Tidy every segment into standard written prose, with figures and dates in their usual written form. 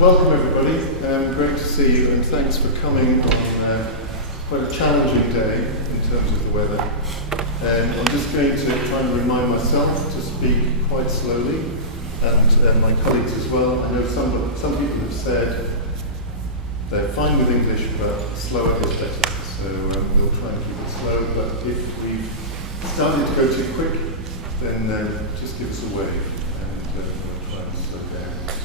Welcome everybody, great to see you and thanks for coming on quite a challenging day in terms of the weather. I'm just going to try and remind myself to speak quite slowly and my colleagues as well. I know some people have said they're fine with English but slower is better, so we'll try and keep it slow, but if we've started to go too quick then just give us a wave and we'll try and slow down.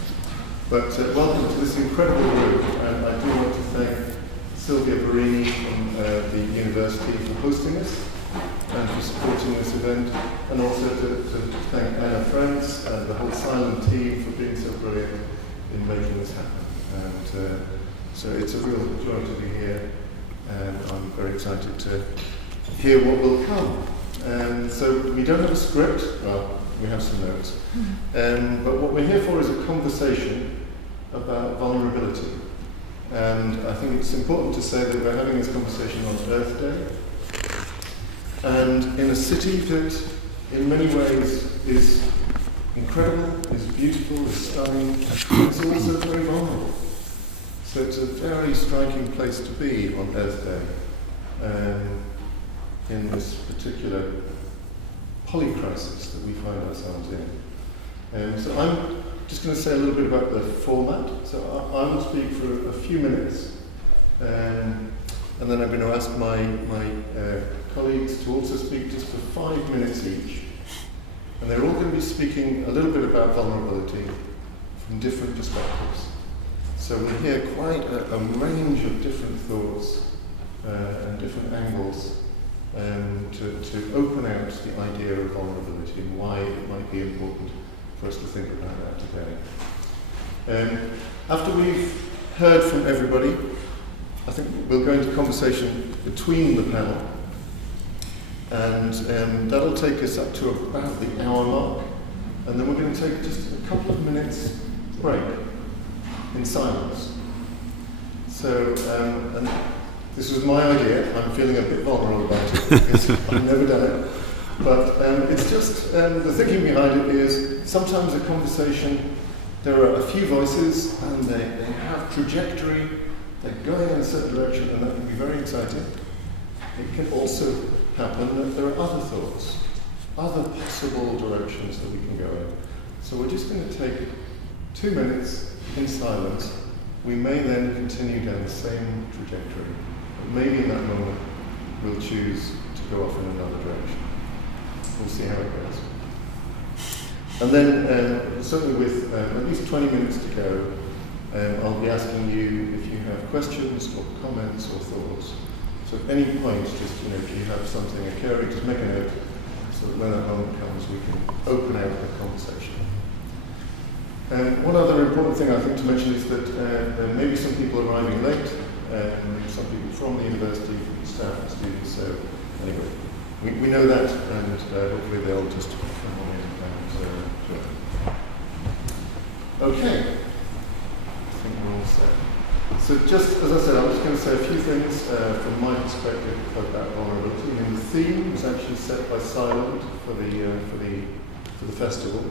But welcome to this incredible group, and I do want to thank Sylvia Barini from the university for hosting us and for supporting this event, and also to thank Anna France and the whole Silent team for being so brilliant in making this happen. And so it's a real joy to be here, and I'm very excited to hear what will come. So we don't have a script, well, we have some notes, but what we're here for is a conversation about vulnerability. And I think it's important to say that we're having this conversation on Earth Day, and in a city that in many ways is incredible, is beautiful, is stunning, and is also very vulnerable. So it's a very striking place to be on Earth Day, in this particular polycrisis that we find ourselves in. So I'm just going to say a little bit about the format. So I will speak for a few minutes, and then I'm going to ask my colleagues to also speak just for 5 minutes each. And they're all going to be speaking a little bit about vulnerability from different perspectives. So we'll hear quite a range of different thoughts and different angles to open out the idea of vulnerability and why it might be important for us to think about that today. After we've heard from everybody, I think we'll go into conversation between the panel, and that'll take us up to about the hour mark, and then we're going to take just a couple of minutes break in silence. So, and this was my idea. I'm feeling a bit vulnerable about it because I've never done it. But it's just, the thinking behind it is sometimes a conversation, there are a few voices and they have trajectory, they're going in a certain direction, and that can be very exciting. It can also happen that there are other thoughts, other possible directions that we can go in. So we're just going to take 2 minutes in silence. We may then continue down the same trajectory, but maybe in that moment we'll choose to go off in another direction. We'll see how it goes. And then, certainly with at least 20 minutes to go, I'll be asking you if you have questions or comments or thoughts. So at any point, just, if you have something occurring, just make a note so that when that moment comes, we can open out the conversation. One other important thing I think to mention is that there may be some people arriving late, some people from the university, from the staff and students, so anyway. We know that, and hopefully they'll just come on in and join. Okay, I think we're all set. So just, as I said, I'm just going to say a few things from my perspective about vulnerability. I mean, the theme was actually set by Silent for the festival,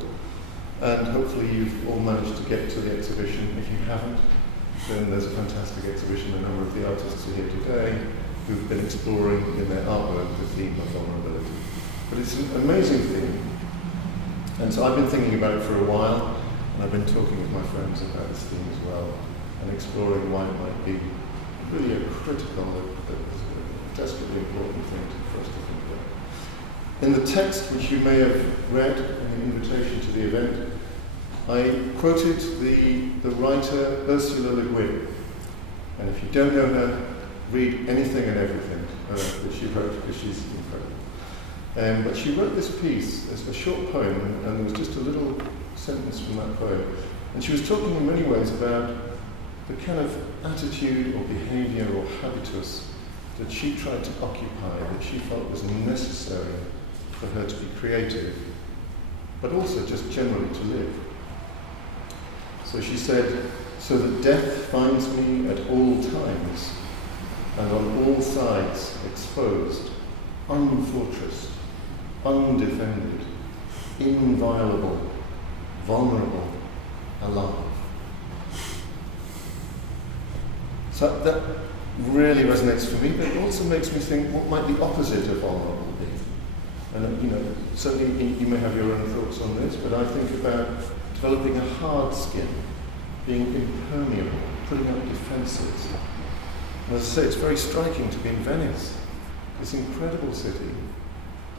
and hopefully you've all managed to get to the exhibition. If you haven't, then there's a fantastic exhibition. A number of the artists are here today who've been exploring in their artwork the theme of vulnerability. But it's an amazing theme, and so I've been thinking about it for a while, and I've been talking with my friends about this theme as well, and exploring why it might be really a critical, a desperately important thing for us to think about. In the text, which you may have read in the invitation to the event, I quoted the writer Ursula Le Guin, and if you don't know her, read anything and everything that she wrote, because she's incredible. But she wrote this piece, it's a short poem, and there was just a little sentence from that poem. And she was talking in many ways about the kind of attitude or behaviour or habitus that she tried to occupy, that she felt was necessary for her to be creative, but also just generally to live. So she said, "So that death finds me at all times, and on all sides exposed, unfortressed, undefended, inviolable, vulnerable, alive." So that really resonates for me, but it also makes me think, what might the opposite of vulnerable be? And you know, certainly you may have your own thoughts on this, but I think about developing a hard skin, being impermeable, putting up defences. And as I say, it's very striking to be in Venice, this incredible city.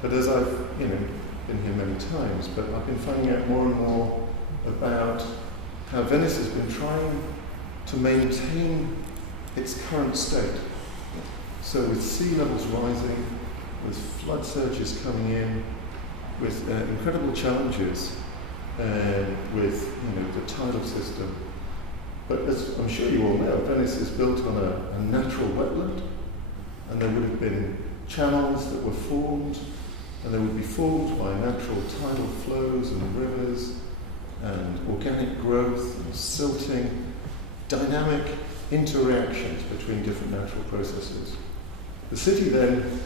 But as I've been here many times, but I've been finding out more and more about how Venice has been trying to maintain its current state. So with sea levels rising, with flood surges coming in, with incredible challenges with the tidal system. But as I'm sure you all know, Venice is built on a natural wetland, and there would have been channels that were formed, and they would be formed by natural tidal flows and rivers, and organic growth and silting, dynamic interreactions between different natural processes. The city then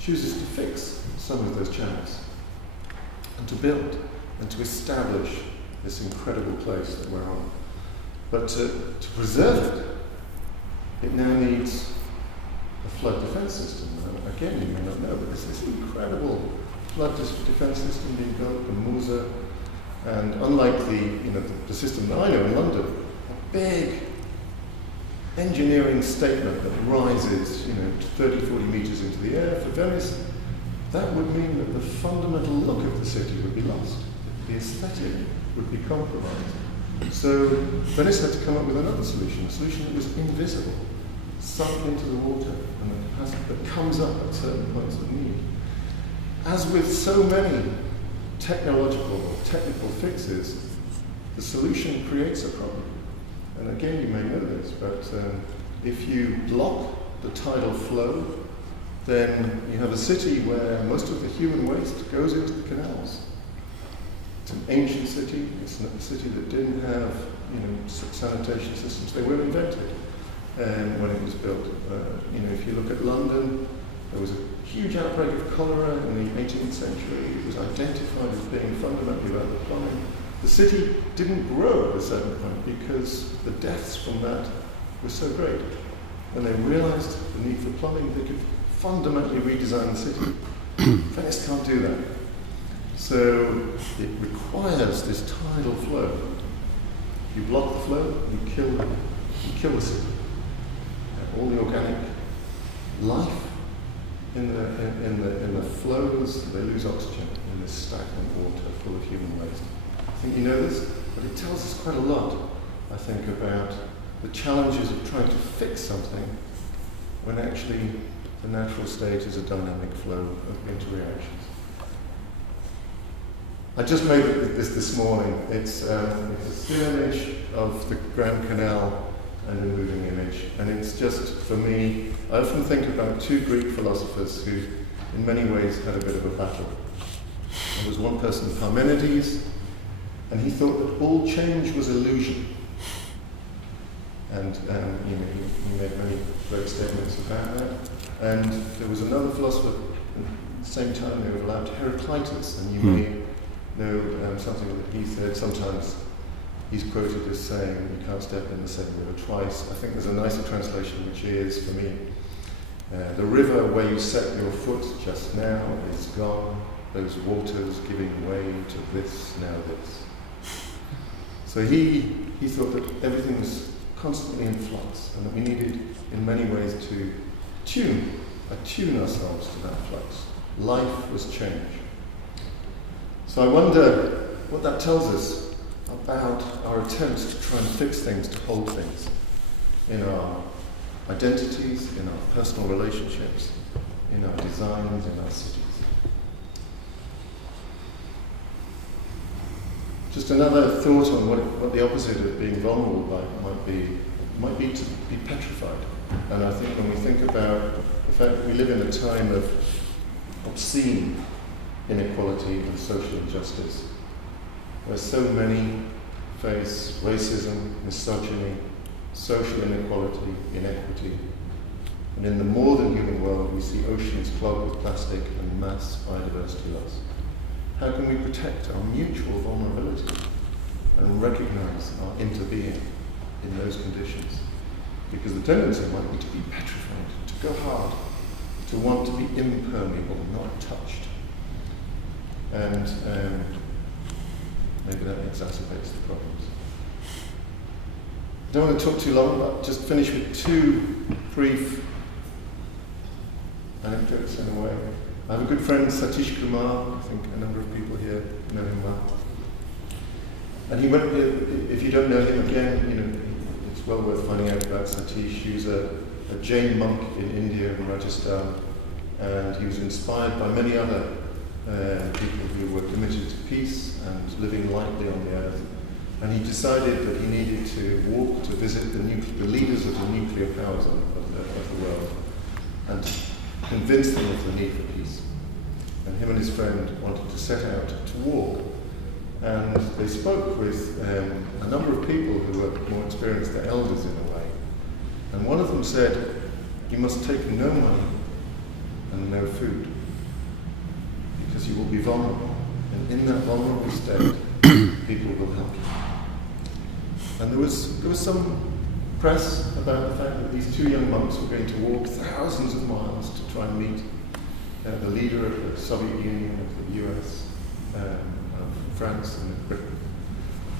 chooses to fix some of those channels, and to build, and to establish this incredible place that we're on. But to preserve it, it now needs a flood defense system. And again, you may not know, but there's this incredible flood defense system being built in Musa. And unlike the system that I know in London, a big engineering statement that rises 30, 40 meters into the air, for Venice, that would mean that the fundamental look of the city would be lost. The aesthetic would be compromised. So Venice had to come up with another solution, a solution that was invisible, sunk into the water, and that comes up at certain points of need. As with so many technological or technical fixes, the solution creates a problem. And again, you may know this, but if you block the tidal flow, then you have a city where most of the human waste goes into the canals. It's an ancient city. It's a city that didn't have sanitation systems. They were invented when it was built. If you look at London, there was a huge outbreak of cholera in the 18th century. It was identified as being fundamentally about the plumbing. The city didn't grow at a certain point because the deaths from that were so great. When they realized the need for plumbing, they could fundamentally redesign the city. Venice can't do that. So it requires this tidal flow. If you block the flow, you kill the city. All the organic life in the flows, they lose oxygen in this stagnant water full of human waste. I think you know this, but it tells us quite a lot, I think, about the challenges of trying to fix something when actually the natural state is a dynamic flow of interreactions. I just made this morning. It's a still image of the Grand Canal and a moving image. And it's just, for me, I often think about two Greek philosophers who, in many ways, had a bit of a battle. There was one person, Parmenides, and he thought that all change was illusion. And he made many great statements about that. And there was another philosopher at the same time they overlapped, Heraclitus, and you may know something that he said. Sometimes he's quoted as saying, you can't step in the same river twice. I think there's a nicer translation, which is, for me, the river where you set your foot just now is gone, those waters giving way to this, now this. So he thought that everything was constantly in flux, and that we needed, in many ways, to attune ourselves to that flux. Life was change. So I wonder what that tells us about our attempts to try and fix things, to hold things in our identities, in our personal relationships, in our designs, in our cities. Just another thought on what the opposite of being vulnerable might be to be petrified. And I think when we think about the fact that we live in a time of obscene inequality and social injustice, where so many face racism, misogyny, social inequality, inequity, and in the more than human world we see oceans clogged with plastic and mass biodiversity loss. How can we protect our mutual vulnerability and recognize our interbeing in those conditions? because the tendency might be to be petrified, to go hard, to want to be impermeable, not touched. And maybe that exacerbates the problems. I don't want to talk too long, but just finish with two brief anecdotes in a way. I have a good friend, Satish Kumar. I think a number of people here know him well. And he went, if you don't know him again, it's well worth finding out about Satish. He was a Jain monk in India, in Rajasthan, and he was inspired by many other people who were committed to peace and living lightly on the earth. And he decided that he needed to walk to visit the leaders of the nuclear powers of the world and convince them of the need for peace. And him and his friend wanted to set out to walk. And they spoke with a number of people who were more experienced, the elders in a way. And one of them said, "You must take no money and no food, because you will be vulnerable. And in that vulnerable state, people will help you." And there was some press about the fact that these two young monks were going to walk thousands of miles to try and meet the leader of the Soviet Union, of the US, of France and Britain,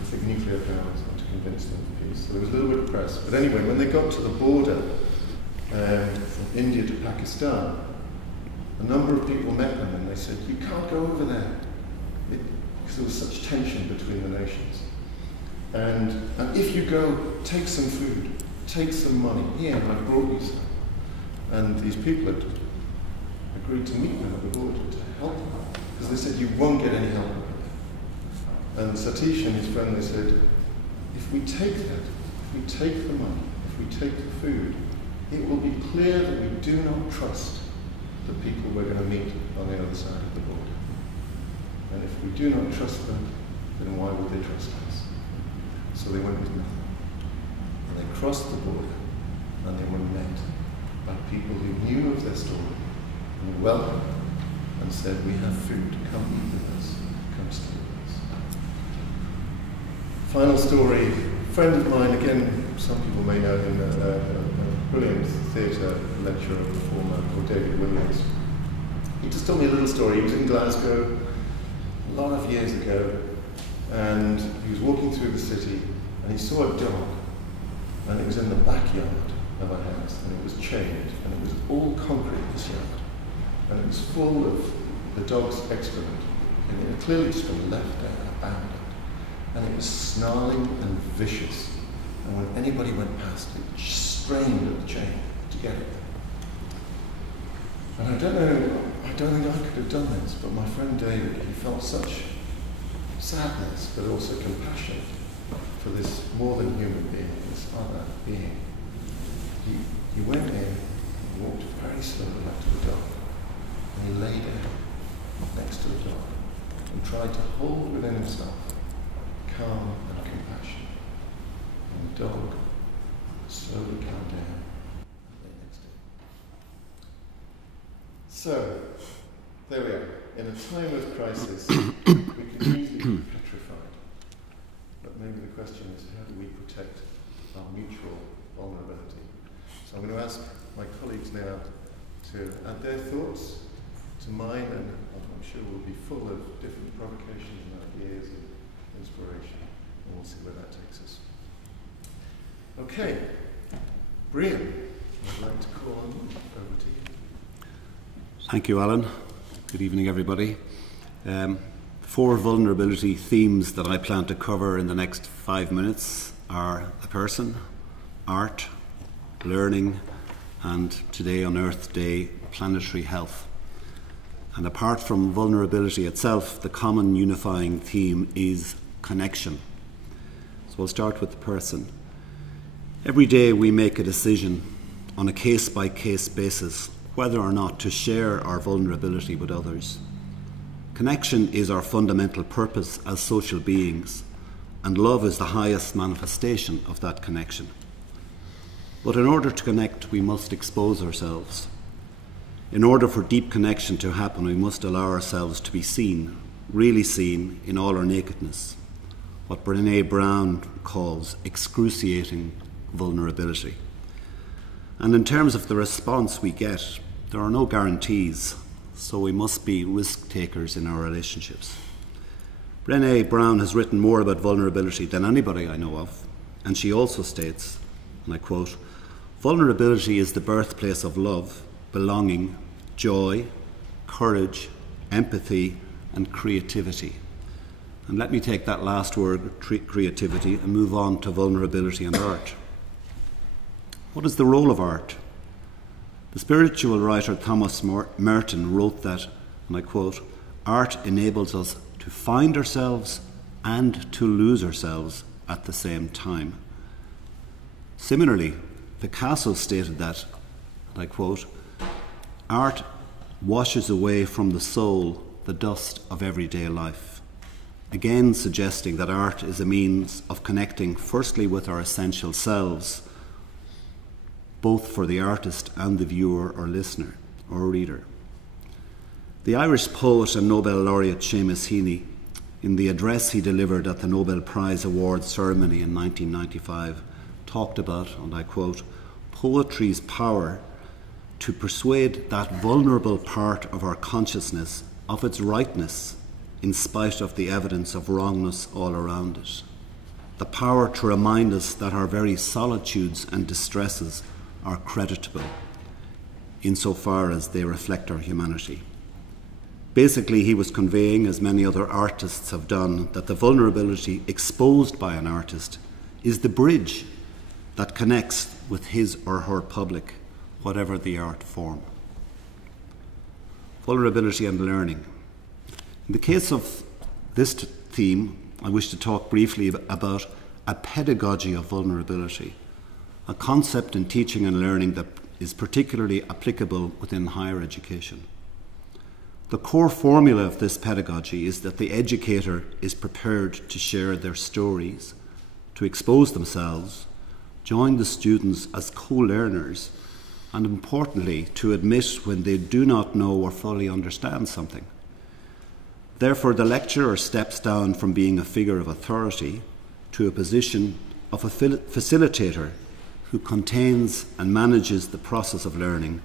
with the nuclear powers, and to convince them of peace. So there was a little bit of press. But anyway, when they got to the border from India to Pakistan, a number of people met them and they said, "You can't go over there," because there was such tension between the nations. And if you go, take some food, take some money. Here, I brought you some. And these people had agreed to meet them at the border to help them, because they said, "You won't get any help." And Satish and his friend, they said, "If we take that, if we take the money, if we take the food, it will be clear that we do not trust the people we're going to meet on the other side of the border. And if we do not trust them, then why would they trust us?" So they went with nothing. And they crossed the border, and they were met by people who knew of their story and welcomed them and said, "We have food, come eat with us, come stay with us." Final story, a friend of mine, again, some people may know him, a brilliant theatre lecturer, performer called David Williams. He just told me a little story. He was in Glasgow a lot of years ago, and he was walking through the city, and he saw a dog, and it was in the backyard of a house, and it was chained, and it was all concrete, this yard, and it was full of the dog's excrement, and it had clearly just been left there, abandoned, and it was snarling and vicious, and when anybody went past, it strained at the chain to get it. And I don't think I could have done this, but my friend David, he felt such sadness, but also compassion for this more than human being, this other being. He went in, and walked very slowly up to the dog, and he lay down next to the dog and tried to hold within himself calm and compassion. And the dog slowly calmed down and lay next to him. So, there we are. In a time of crisis, we can easily be petrified. But maybe the question is, how do we protect our mutual vulnerability? So I'm going to ask my colleagues now to add their thoughts to mine, and I'm sure we'll be full of different provocations and ideas and inspiration, and we'll see where that takes us. Okay, Brian, I'd like to call on you. Over to you. Thank you, Alan. Good evening, everybody. 4 vulnerability themes that I plan to cover in the next 5 minutes are the person, art, learning, and today on Earth Day, planetary health. And apart from vulnerability itself, the common unifying theme is connection. So we'll start with the person. Every day we make a decision on a case-by-case basis whether or not to share our vulnerability with others. Connection is our fundamental purpose as social beings, and love is the highest manifestation of that connection. But in order to connect, we must expose ourselves. In order for deep connection to happen, we must allow ourselves to be seen, really seen, in all our nakedness, what Brené Brown calls excruciating vulnerability. And in terms of the response we get, there are no guarantees, so we must be risk takers in our relationships. Brené Brown has written more about vulnerability than anybody I know of, and she also states, and I quote, "Vulnerability is the birthplace of love, belonging, joy, courage, empathy, and creativity." And let me take that last word, creativity, and move on to vulnerability and art. What is the role of art? The spiritual writer Thomas Merton wrote that, and I quote, "Art enables us to find ourselves and to lose ourselves at the same time." Similarly, Picasso stated that, and I quote, "Art washes away from the soul the dust of everyday life," again suggesting that art is a means of connecting firstly with our essential selves, both for the artist and the viewer or listener or reader. The Irish poet and Nobel laureate Seamus Heaney, in the address he delivered at the Nobel Prize Awards ceremony in 1995, talked about, and I quote, "poetry's power to persuade that vulnerable part of our consciousness of its rightness in spite of the evidence of wrongness all around it. The power to remind us that our very solitudes and distresses are creditable insofar as they reflect our humanity." Basically, he was conveying, as many other artists have done, that the vulnerability exposed by an artist is the bridge that connects with his or her public, whatever the art form. Vulnerability and learning. In the case of this theme, I wish to talk briefly about a pedagogy of vulnerability, a concept in teaching and learning that is particularly applicable within higher education. The core formula of this pedagogy is that the educator is prepared to share their stories, to expose themselves, join the students as co-learners, and importantly, to admit when they do not know or fully understand something. Therefore, the lecturer steps down from being a figure of authority to a position of a facilitator who contains and manages the process of learning,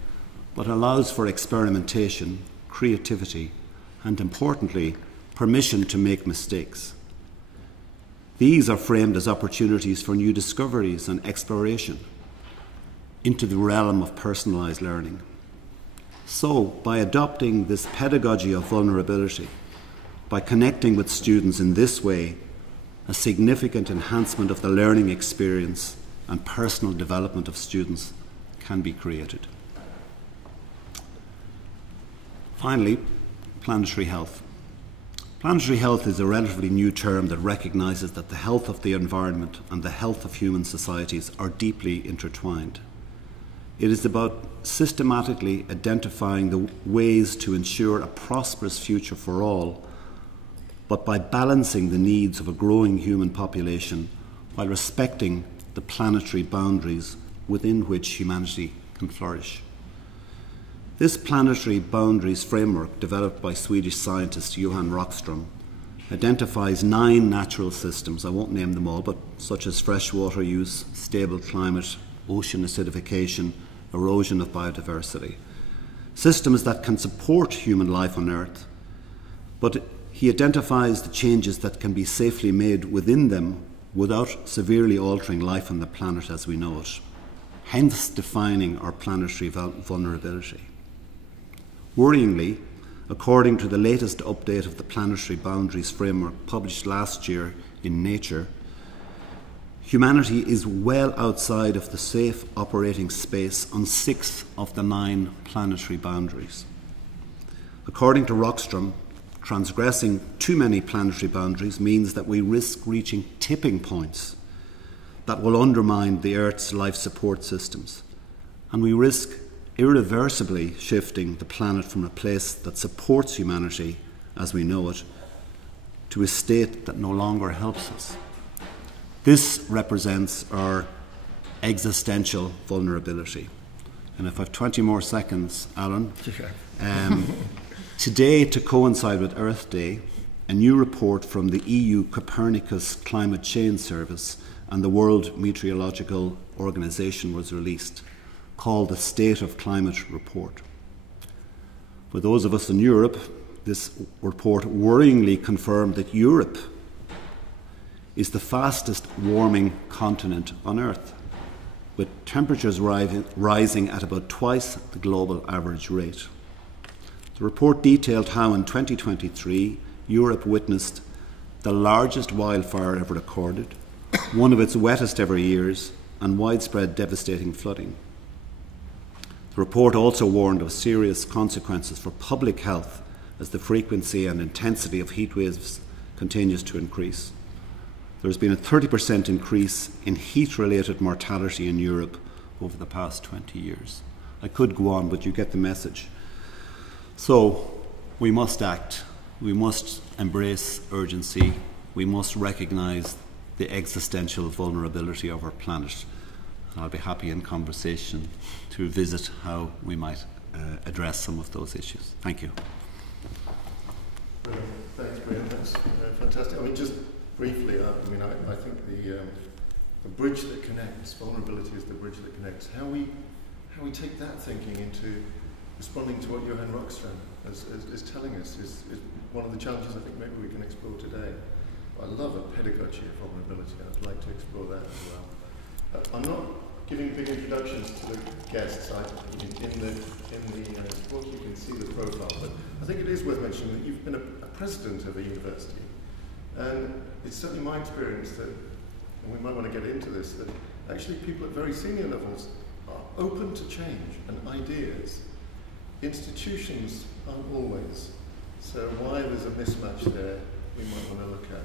but allows for experimentation, creativity, and importantly, permission to make mistakes. These are framed as opportunities for new discoveries and exploration into the realm of personalised learning. So, by adopting this pedagogy of vulnerability, by connecting with students in this way, a significant enhancement of the learning experience and personal development of students can be created. Finally, planetary health. Planetary health is a relatively new term that recognises that the health of the environment and the health of human societies are deeply intertwined. It is about systematically identifying the ways to ensure a prosperous future for all, but by balancing the needs of a growing human population while respecting the planetary boundaries within which humanity can flourish. This planetary boundaries framework, developed by Swedish scientist Johan Rockström, identifies 9 natural systems, I won't name them all, but such as freshwater use, stable climate, ocean acidification, erosion of biodiversity. Systems that can support human life on Earth, but he identifies the changes that can be safely made within them without severely altering life on the planet as we know it, hence defining our planetary vulnerability. Worryingly, according to the latest update of the Planetary Boundaries Framework published last year in Nature, humanity is well outside of the safe operating space on 6 of the 9 planetary boundaries. According to Rockström, transgressing too many planetary boundaries means that we risk reaching tipping points that will undermine the Earth's life support systems, and we risk irreversibly shifting the planet from a place that supports humanity as we know it to a state that no longer helps us. This represents our existential vulnerability. And if I have 20 more seconds, Alan, today, to coincide with Earth Day, a new report from the EU Copernicus Climate Change Service and the World Meteorological Organization was released. called the State of Climate Report. For those of us in Europe, this report worryingly confirmed that Europe is the fastest warming continent on Earth, with temperatures rising at about twice the global average rate. The report detailed how in 2023 Europe witnessed the largest wildfire ever recorded, one of its wettest ever years, and widespread devastating flooding. The report also warned of serious consequences for public health as the frequency and intensity of heat waves continues to increase. There has been a 30% increase in heat-related mortality in Europe over the past 20 years. I could go on, but you get the message. So we must act. We must embrace urgency. We must recognise the existential vulnerability of our planet. And I'll be happy in conversation to visit how we might address some of those issues. Thank you. Brilliant. Thanks, Brian. That's fantastic. I mean, just briefly, I think the bridge that connects, vulnerability is the bridge that connects. How we take that thinking into responding to what Johan Rockström is telling us is one of the challenges I think maybe we can explore today. I love a pedagogy of vulnerability, and I'd like to explore that as well. I'm not giving big introductions to the guests. In the book you can see the profile, but I think it is worth mentioning that you've been a president of a university. And it's certainly my experience that, and we might want to get into this, that actually people at very senior levels are open to change and ideas. Institutions aren't always. So why there's a mismatch there, we might want to look at.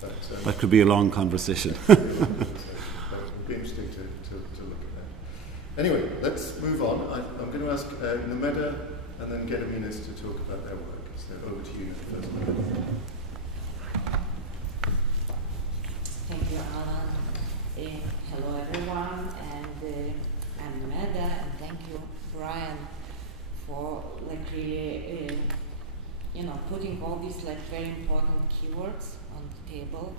But, that could be a long conversation. But it would be interesting to look at that. Anyway, let's move on. I'm going to ask Nomeda and then Gediminas to talk about their work. So over to you first. Thank you, Alan. Hello, everyone, and I'm Nomeda, and thank you, Brian, for really, putting all these very important keywords on the table.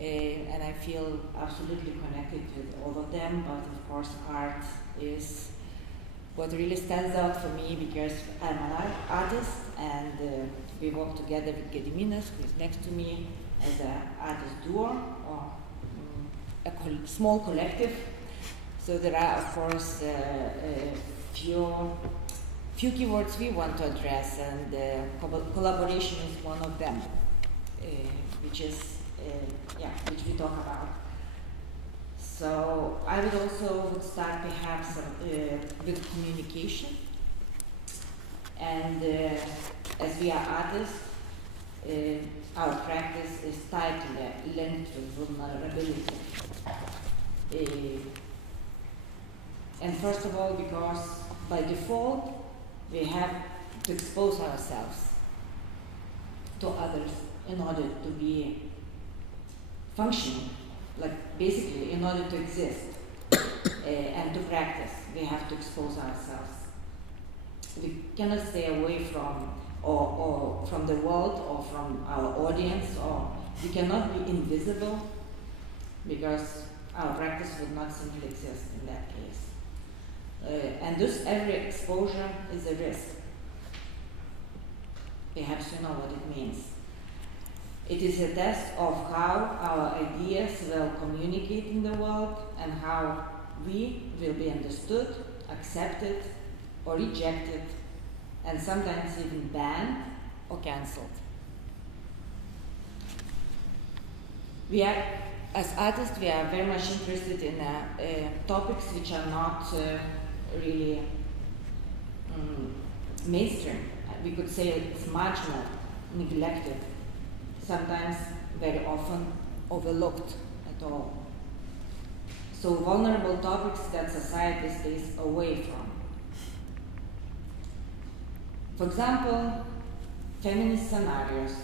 And I feel absolutely connected with all of them, but of course, art is what really stands out for me because I'm an artist, and we work together with Gediminas, who is next to me, as an artist duo, or a small collective. So there are, of course, few keywords we want to address, and collaboration is one of them, which we talk about. So I would start perhaps with communication, and as we are artists, our practice is tightly linked with vulnerability. And first of all, because by default, we have to expose ourselves to others in order to be functioning, basically in order to exist and to practice, we have to expose ourselves. We cannot stay away from or from the world or from our audience, or we cannot be invisible because our practice would not simply exist in that case. And thus every exposure is a risk. Perhaps you know what it means. It is a test of how our ideas will communicate in the world and how we will be understood, accepted, or rejected, and sometimes even banned or cancelled. We are, as artists, we are very much interested in topics which are not really mainstream. We could say it's marginal, neglected, sometimes very often overlooked at all. So vulnerable topics that society stays away from. For example, feminist scenarios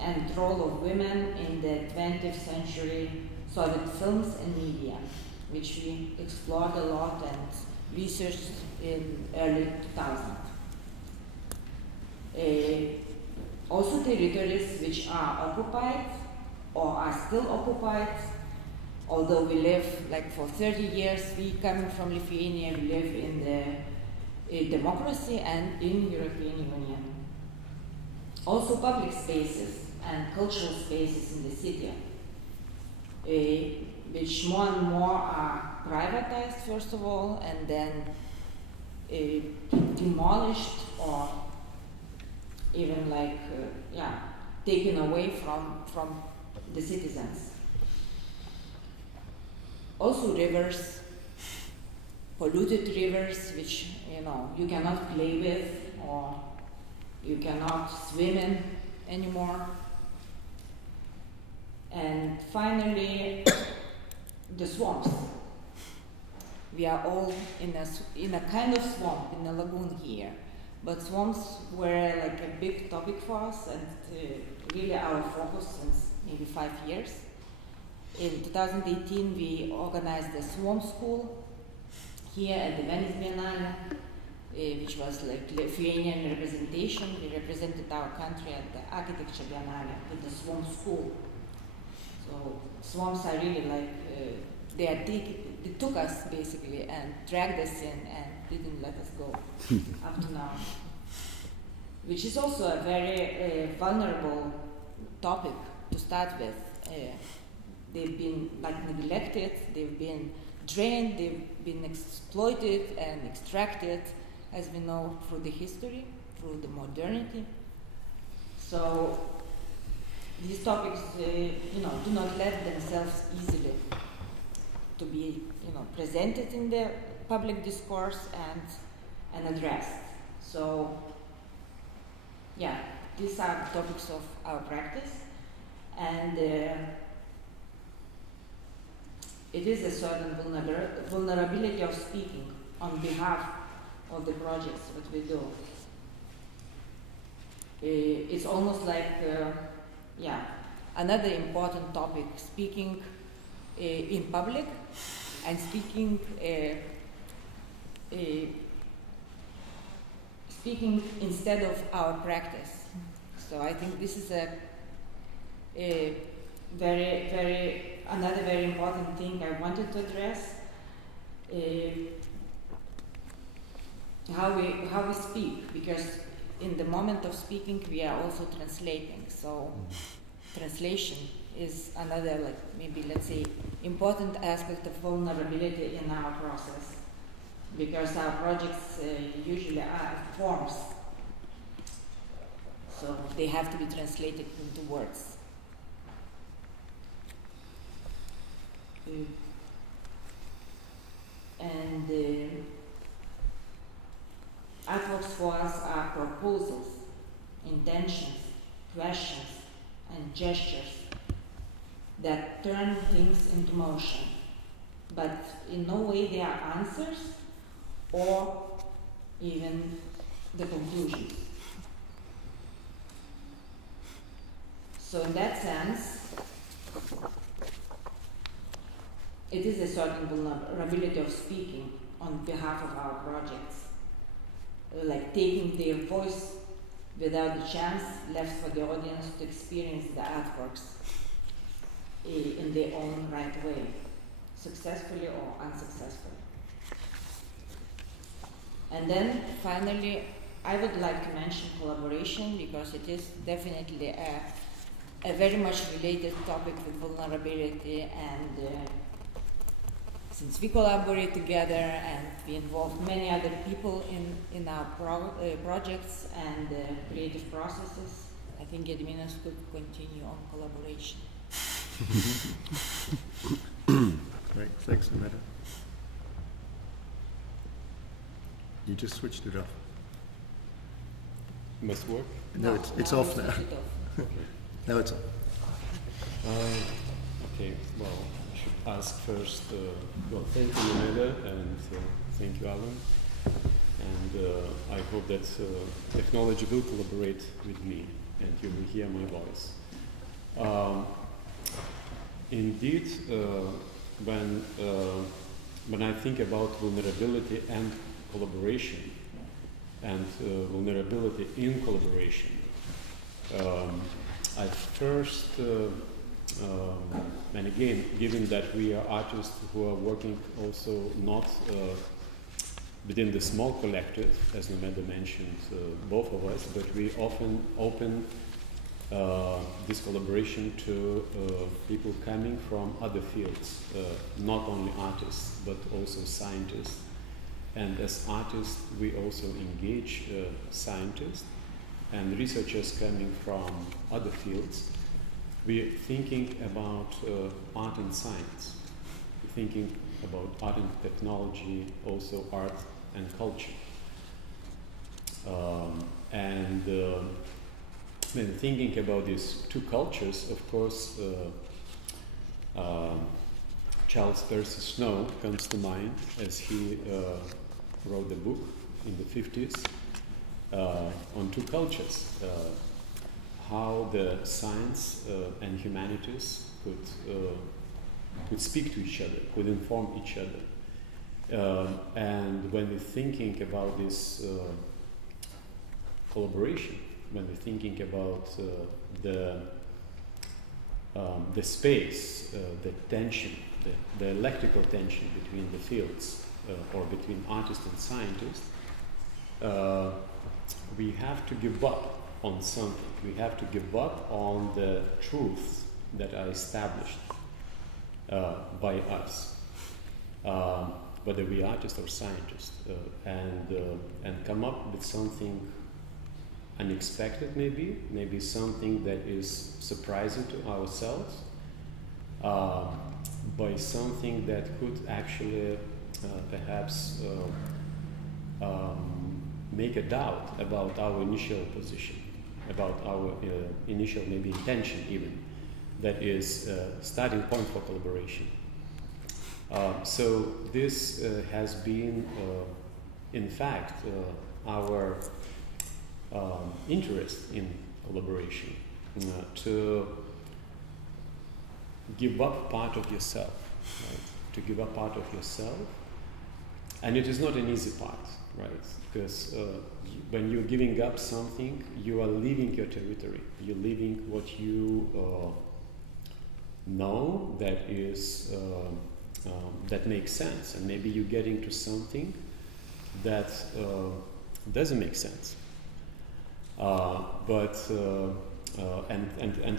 and role of women in the 20th century Soviet films and media, which we explored a lot and researched in early 2000s. Also territories which are occupied or are still occupied although we live, like for 30 years, we coming from Lithuania, we live in the democracy and in European Union. Also public spaces and cultural spaces in the city, which more and more are privatized, first of all, and then demolished or even like, taken away from the citizens. Also rivers, polluted rivers, which, you know, you cannot play with or you cannot swim in anymore. And finally, the swamps. We are all in a kind of swamp, in a lagoon here. But swamps were like a big topic for us and really our focus since maybe 5 years. In 2018, we organized a swamp school here at the Venice Biennale, which was like Lithuanian representation. We represented our country at the Architecture Biennale with the swamp school. So swamps are really like, they took us basically and dragged us in and didn't let us go up to now. Which is also a very vulnerable topic to start with. They've been like neglected, they've been drained, they've been exploited and extracted, as we know through the history, through the modernity. So these topics, do not let themselves easily to be, presented in the public discourse and addressed. So, yeah, these are the topics of our practice, and it is a certain vulnerability of speaking on behalf of the projects that we do. It's almost like, another important topic, speaking in public and speaking instead of our practice. So I think this is a another very important thing I wanted to address. How we speak, because in the moment of speaking we are also translating. So translation is another, like, maybe let's say, important aspect of vulnerability in our process, because our projects usually are forms, so they have to be translated into words. And artworks for us are proposals, intentions, questions, and gestures that turn things into motion, but in no way they are answers or even the conclusions. So in that sense, it is a certain vulnerability of speaking on behalf of our projects, like taking their voice without the chance left for the audience to experience the artworks in their own right way, successfully or unsuccessfully. And then finally, I would like to mention collaboration, because it is definitely a very much related topic with vulnerability, and since we collaborate together and we involve many other people in our projects and creative processes, I think Gediminas could continue on collaboration. Great, thanks, Nomeda. You just switched it off. Must work? No, it's off now. Okay. Now it's off. Okay, well, I should ask first, thank you, Nomeda, and thank you, Alan. And I hope that technology will collaborate with me and you will hear my voice. Indeed, when I think about vulnerability and collaboration, and vulnerability in collaboration, I first and again, given that we are artists who are working also not within the small collective, as Nomeda mentioned, both of us, but we often open this collaboration to people coming from other fields, not only artists, but also scientists. And as artists, we also engage scientists and researchers coming from other fields. We're thinking about art and science. We're thinking about art and technology, also art and culture. When thinking about these two cultures, of course, Charles Percy Snow comes to mind, as he wrote a book in the 50s on two cultures, how the science and humanities could speak to each other, could inform each other. And when we're thinking about this collaboration, when we're thinking about the space, the tension, the electrical tension between the fields, or between artist and scientist, we have to give up on something. We have to give up on the truths that are established by us, whether we are artists or scientists, and come up with something unexpected, maybe something that is surprising to ourselves, by something that could actually perhaps make a doubt about our initial position, about our initial maybe intention even, that is starting point for collaboration. So this has been, in fact, our interest in collaboration, to give up part of yourself, right? To give up part of yourself, and it is not an easy part, right? Because when you're giving up something, you are leaving your territory. You're leaving what you know that is that makes sense, and maybe you're getting to something that doesn't make sense. And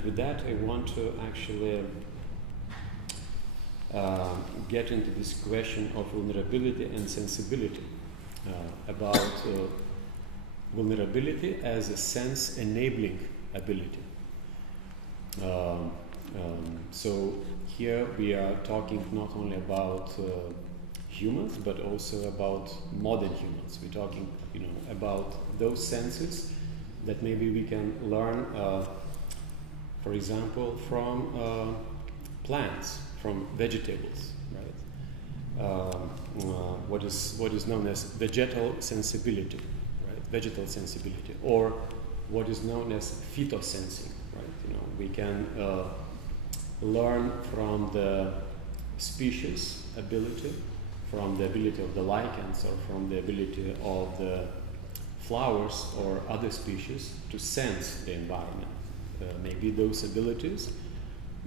with that, I want to actually get into this question of vulnerability and sensibility, about vulnerability as a sense-enabling ability. So here we are talking not only about humans, but also about modern humans. We're talking, about those senses that maybe we can learn, for example, from plants, from vegetables, right? What is known as vegetal sensibility, right? Vegetal sensibility, or what is known as phytosensing, right? We can learn from the species ability, from the ability of the lichens, or from the ability of the flowers or other species to sense the environment. Maybe those abilities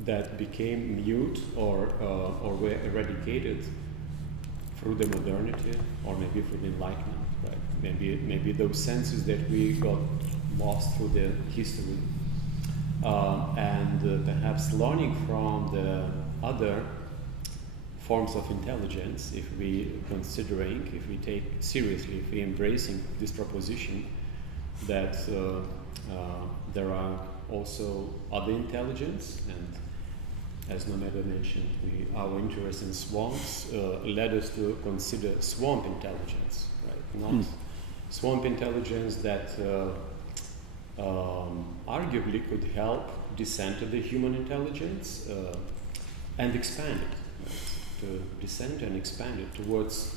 that became mute or were eradicated through the modernity, or maybe through the Enlightenment, right? Maybe those senses that we got lost through the history, and perhaps learning from the other forms of intelligence, if we take seriously, if we embracing this proposition that there are also other intelligence, and as Nomeda mentioned, our interest in swamps led us to consider swamp intelligence, right? Not swamp intelligence that arguably could help decenter the human intelligence and expand it. To descend and expand it towards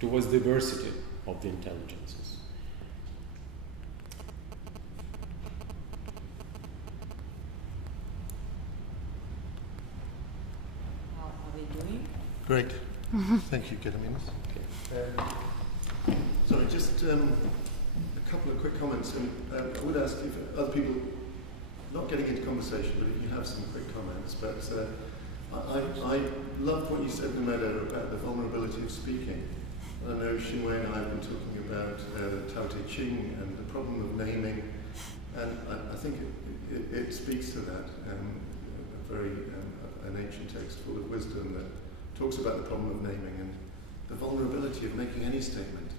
diversity of the intelligences. How are we doing? Great. Thank you, Gediminas. Okay. Sorry, just a couple of quick comments. I would ask if other people not getting into conversation, but if you have some quick comments. But I loved what you said, Nomeda, about the vulnerability of speaking. I know Xinwei and I have been talking about Tao Te Ching and the problem of naming, and I think it speaks to that. An ancient text full of wisdom that talks about the problem of naming and the vulnerability of making any statement,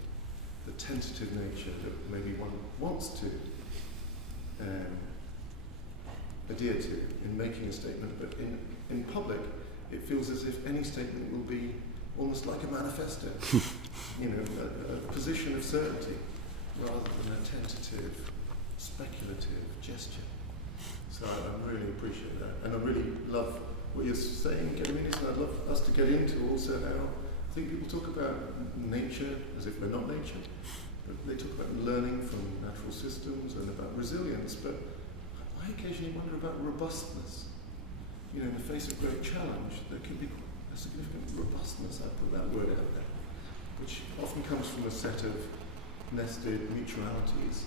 the tentative nature that maybe one wants to adhere to in making a statement, but in public it feels as if any statement will be almost like a manifesto, a position of certainty rather than a tentative, speculative gesture. So I really appreciate that, and I really love what you're saying, Gediminas, and I'd love us to get into also how I think people talk about nature as if we're not nature, but they talk about learning from natural systems and about resilience, but I occasionally wonder about robustness. In the face of great challenge, there can be a significant robustness, I put that word out there, which often comes from a set of nested mutualities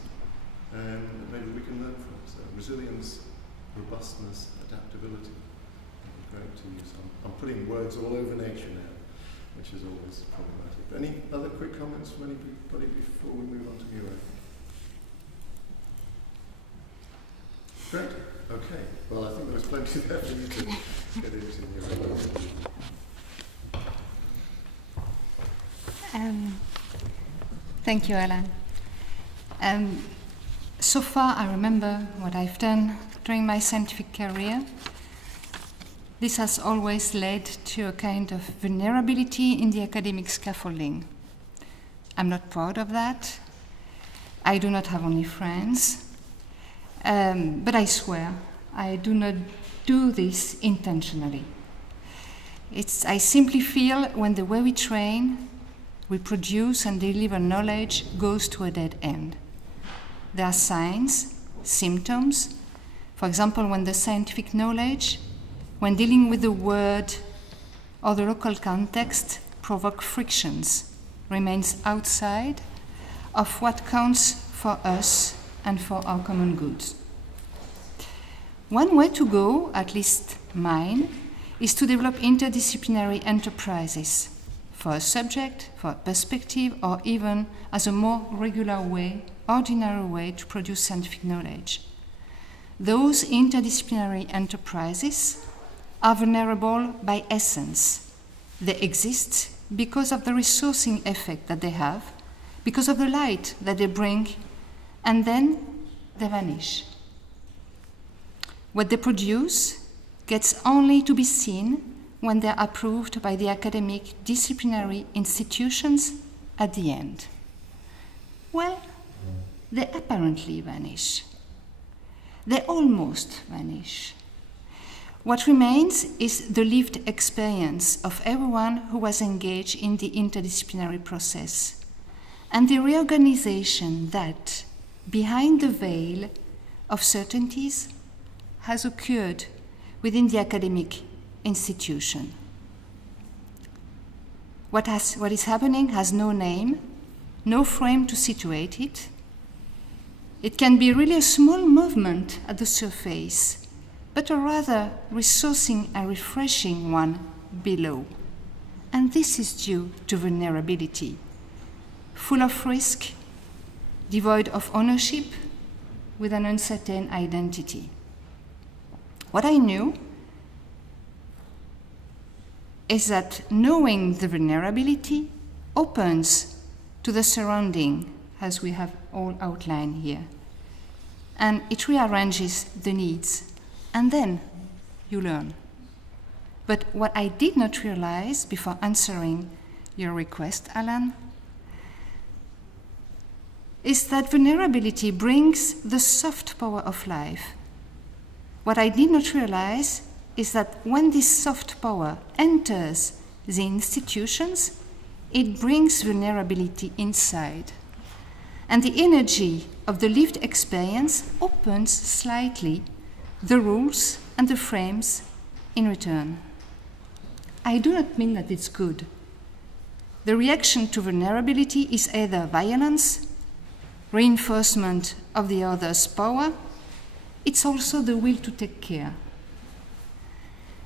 that maybe we can learn from. So resilience, robustness, adaptability. Great to use. I'm putting words all over nature now, which is always problematic. But any other quick comments from anybody before we move on to Muriel? Great. Okay. Well, I think there was plenty there for you to get into Muriel. Thank you, Alan. So far, I remember what I've done during my scientific career. This has always led to a kind of vulnerability in the academic scaffolding. I'm not proud of that. I do not have only friends. But I swear, I do not do this intentionally. I simply feel when the way we train, we produce and deliver knowledge goes to a dead end. There are signs, symptoms. For example, when the scientific knowledge, when dealing with the word or the local context, provoke frictions, remains outside of what counts for us and for our common good. One way to go, at least mine, is to develop interdisciplinary enterprises for a subject, for a perspective, or even as a more regular way, ordinary way to produce scientific knowledge. Those interdisciplinary enterprises are vulnerable by essence. They exist because of the resourcing effect that they have, because of the light that they bring, and then they vanish. What they produce gets only to be seen when they're approved by the academic disciplinary institutions at the end. Well, they apparently vanish. They almost vanish. What remains is the lived experience of everyone who was engaged in the interdisciplinary process, and the reorganization that, behind the veil of certainties, has occurred within the academic institution. What is happening has no name, no frame to situate it. It can be really a small movement at the surface, but a rather resourcing and refreshing one below. And this is due to vulnerability, full of risk, devoid of ownership, with an uncertain identity. What I knew is that knowing the vulnerability opens to the surrounding, as we have all outlined here, and it rearranges the needs. And then you learn. But what I did not realize before answering your request, Alan, is that vulnerability brings the soft power of life. What I did not realize is that when this soft power enters the institutions, it brings vulnerability inside. And the energy of the lived experience opens slightly the rules and the frames in return. I do not mean that it's good. The reaction to vulnerability is either violence, reinforcement of the other's power, it's also the will to take care.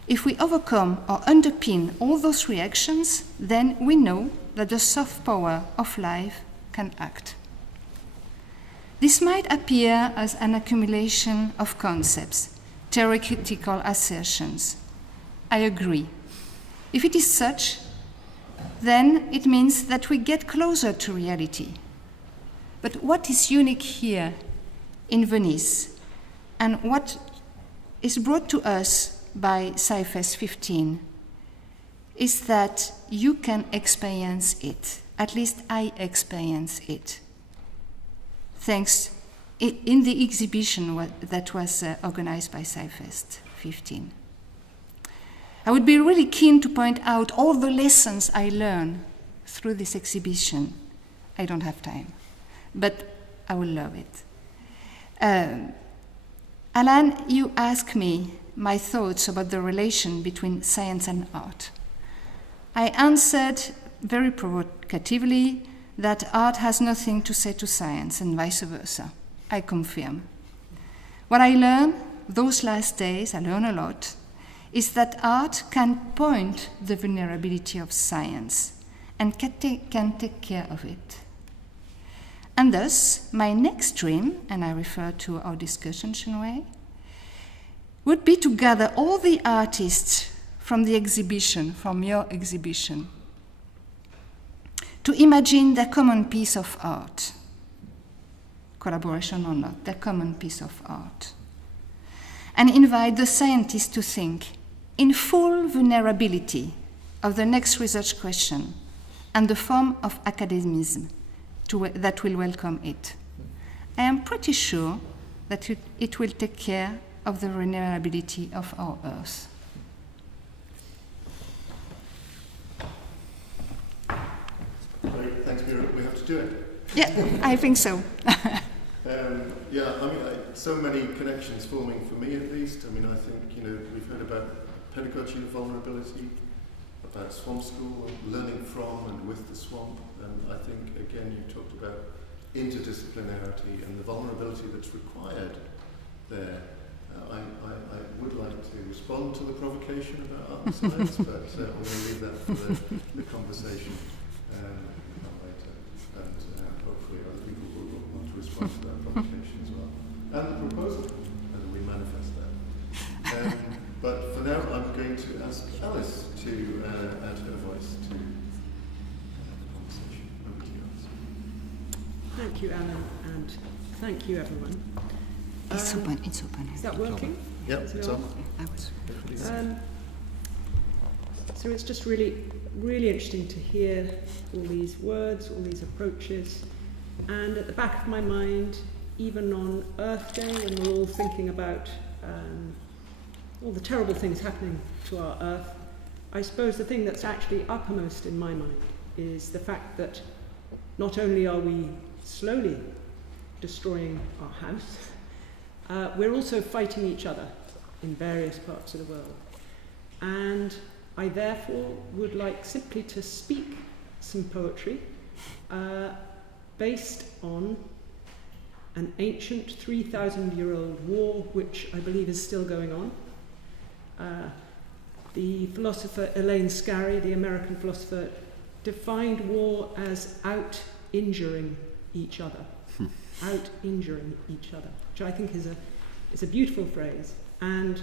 If we overcome or underpin all those reactions, then we know that the soft power of life can act. This might appear as an accumulation of concepts, theoretical assertions. I agree. If it is such, then it means that we get closer to reality. But what is unique here in Venice, and what is brought to us by CYFEST 15, is that you can experience it. At least I experience it. Thanks in the exhibition that was organized by CYFEST 15. I would be really keen to point out all the lessons I learned through this exhibition. I don't have time, but I will love it. Alan, you asked me my thoughts about the relation between science and art. I answered very provocatively that art has nothing to say to science and vice versa. I confirm. What I learned those last days, I learned a lot, is that art can point the vulnerability of science and can take care of it. And thus, my next dream, and I refer to our discussion, Shenwei, would be to gather all the artists from the exhibition, from your exhibition, to imagine their common piece of art, collaboration or not, their common piece of art, and invite the scientists to think in full vulnerability of the next research question and the form of academicism that will welcome it. I am pretty sure that it will take care of the vulnerability of our Earth. Great, thanks, Muriel. We have to do it. Yeah, I think so. Yeah, I mean, so many connections forming for me at least. I mean, I think, we've heard about pedagogy of vulnerability, about swamp school, learning from and with the swamp. And I think, again, you talked about interdisciplinarity and the vulnerability that's required there. I would like to respond to the provocation about art and science, but I'm going to leave that for the conversation later. And hopefully other people will want to respond to that provocation as well. And the proposal, and we manifest that. But for now, I'm going to ask Alice to add her voice to the conversation. Over to you, Alice. Thank you, Alan, and thank you, everyone. It's open. Is that working? Yep, it's on. So it's just really, really interesting to hear all these words, all these approaches. And at the back of my mind, even on Earth Day, when we're all thinking about all the terrible things happening to our Earth, I suppose the thing that's actually uppermost in my mind is the fact that not only are we slowly destroying our house, we're also fighting each other in various parts of the world. And I therefore would like simply to speak some poetry based on an ancient 3,000-year-old war, which I believe is still going on. The philosopher Elaine Scarry, the American philosopher, defined war as out-injuring each other. Out-injuring each other, which I think is a beautiful phrase. And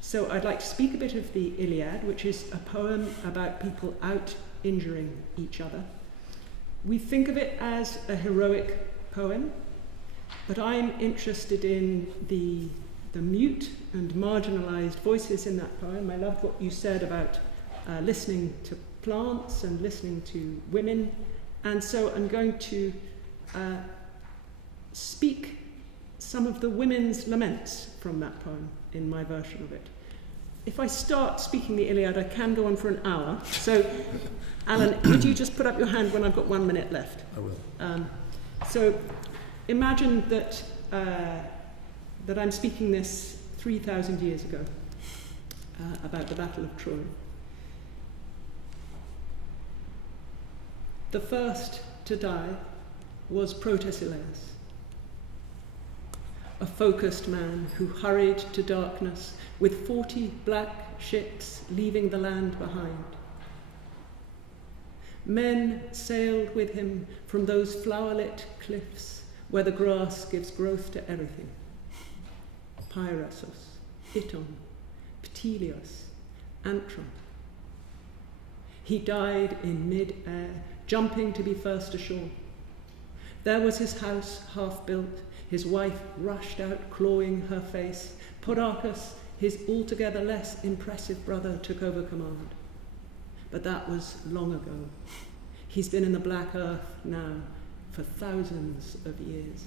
so I'd like to speak a bit of the Iliad, which is a poem about people out-injuring each other. We think of it as a heroic poem, but I'm interested in the mute and marginalized voices in that poem. I loved what you said about listening to plants and listening to women, and so I'm going to speak some of the women's laments from that poem in my version of it. If I start speaking the Iliad, I can go on for an hour. So, Alan, would you just put up your hand when I've got 1 minute left? I will. So, imagine that that I'm speaking this 3,000 years ago about the Battle of Troy. The first to die was Protesilaus. a focused man who hurried to darkness with 40 black ships leaving the land behind. Men sailed with him from those flower-lit cliffs where the grass gives growth to everything. Pyrasos, Iton, Ptilios, Antron. He died in mid-air, jumping to be first ashore. There was his house half built, his wife rushed out clawing her face. Poracus, his altogether less impressive brother, took over command. But that was long ago. He's been in the black earth now for thousands of years.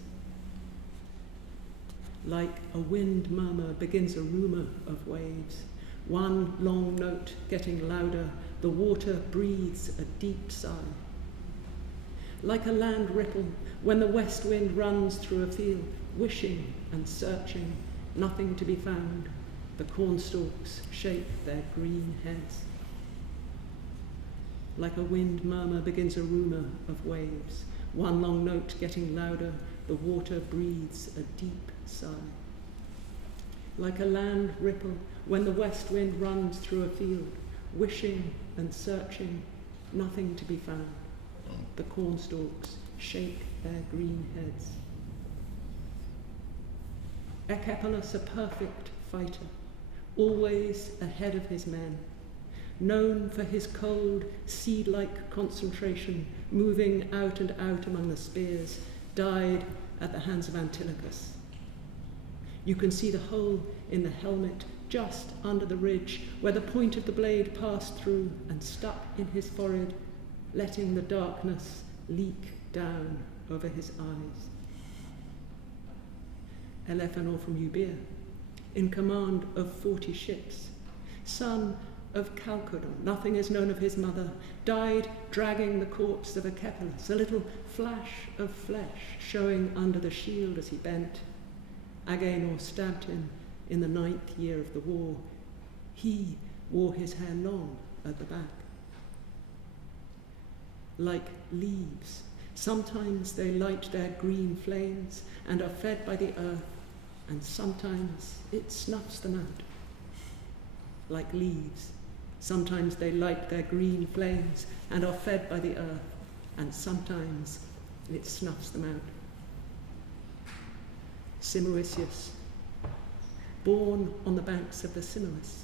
Like a wind murmur begins a rumour of waves. One long note getting louder, the water breathes a deep sigh. Like a land ripple, when the west wind runs through a field, wishing and searching, nothing to be found, the cornstalks shake their green heads. Like a wind murmur begins a rumour of waves, one long note getting louder, the water breathes a deep sigh. Like a land ripple, when the west wind runs through a field, wishing and searching, nothing to be found, the cornstalks shake their green heads. Echepolus, a perfect fighter, always ahead of his men, known for his cold, seed-like concentration, moving out and out among the spears, died at the hands of Antilochus. You can see the hole in the helmet just under the ridge where the point of the blade passed through and stuck in his forehead, letting the darkness leak down over his eyes. Elephanor from Euboea, in command of 40 ships, son of Chalcodon, nothing is known of his mother, died dragging the corpse of Echepolus, a little flash of flesh showing under the shield as he bent. Agenor stabbed him in the 9th year of the war. He wore his hair long at the back. Like leaves, sometimes they light their green flames and are fed by the earth, and sometimes it snuffs them out. Like leaves, sometimes they light their green flames and are fed by the earth, and sometimes it snuffs them out. Simoisius, born on the banks of the Simois,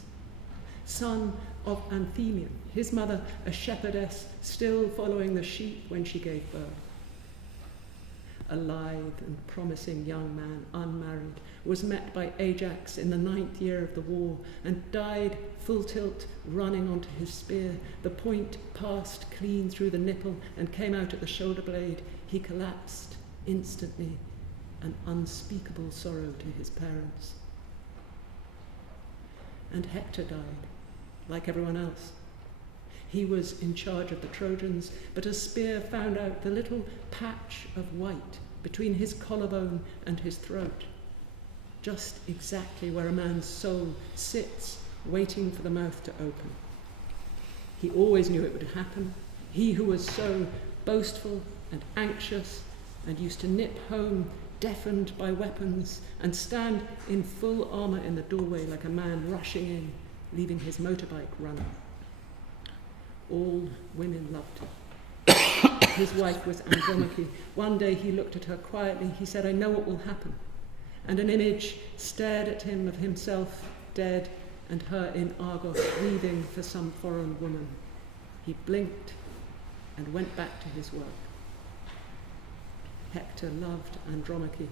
son of Anthemion, his mother a shepherdess still following the sheep when she gave birth. A lithe and promising young man, unmarried, was met by Ajax in the 9th year of the war and died full tilt, running onto his spear. The point passed clean through the nipple and came out at the shoulder blade. He collapsed instantly, an unspeakable sorrow to his parents. And Hector died, like everyone else. He was in charge of the Trojans, but a spear found out the little patch of white between his collarbone and his throat, just exactly where a man's soul sits, waiting for the mouth to open. He always knew it would happen, he who was so boastful and anxious and used to nip home deafened by weapons and stand in full armour in the doorway like a man rushing in, leaving his motorbike running. All women loved him. His wife was Andromache. One day he looked at her quietly. He said, "I know what will happen." And an image stared at him of himself dead and her in Argos grieving for some foreign woman. He blinked and went back to his work. Hector loved Andromache,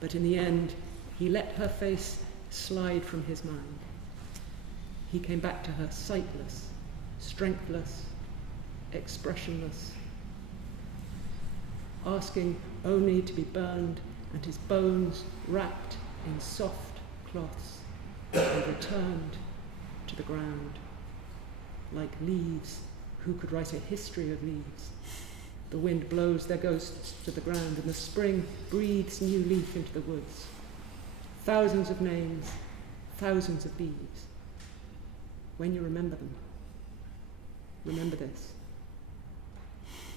but in the end he let her face slide from his mind. He came back to her sightless, strengthless, expressionless, asking only to be burned and his bones wrapped in soft cloths and returned to the ground. Like leaves, who could write a history of leaves? The wind blows their ghosts to the ground, and the spring breathes new leaf into the woods. Thousands of names, thousands of bees. When you remember them, remember this.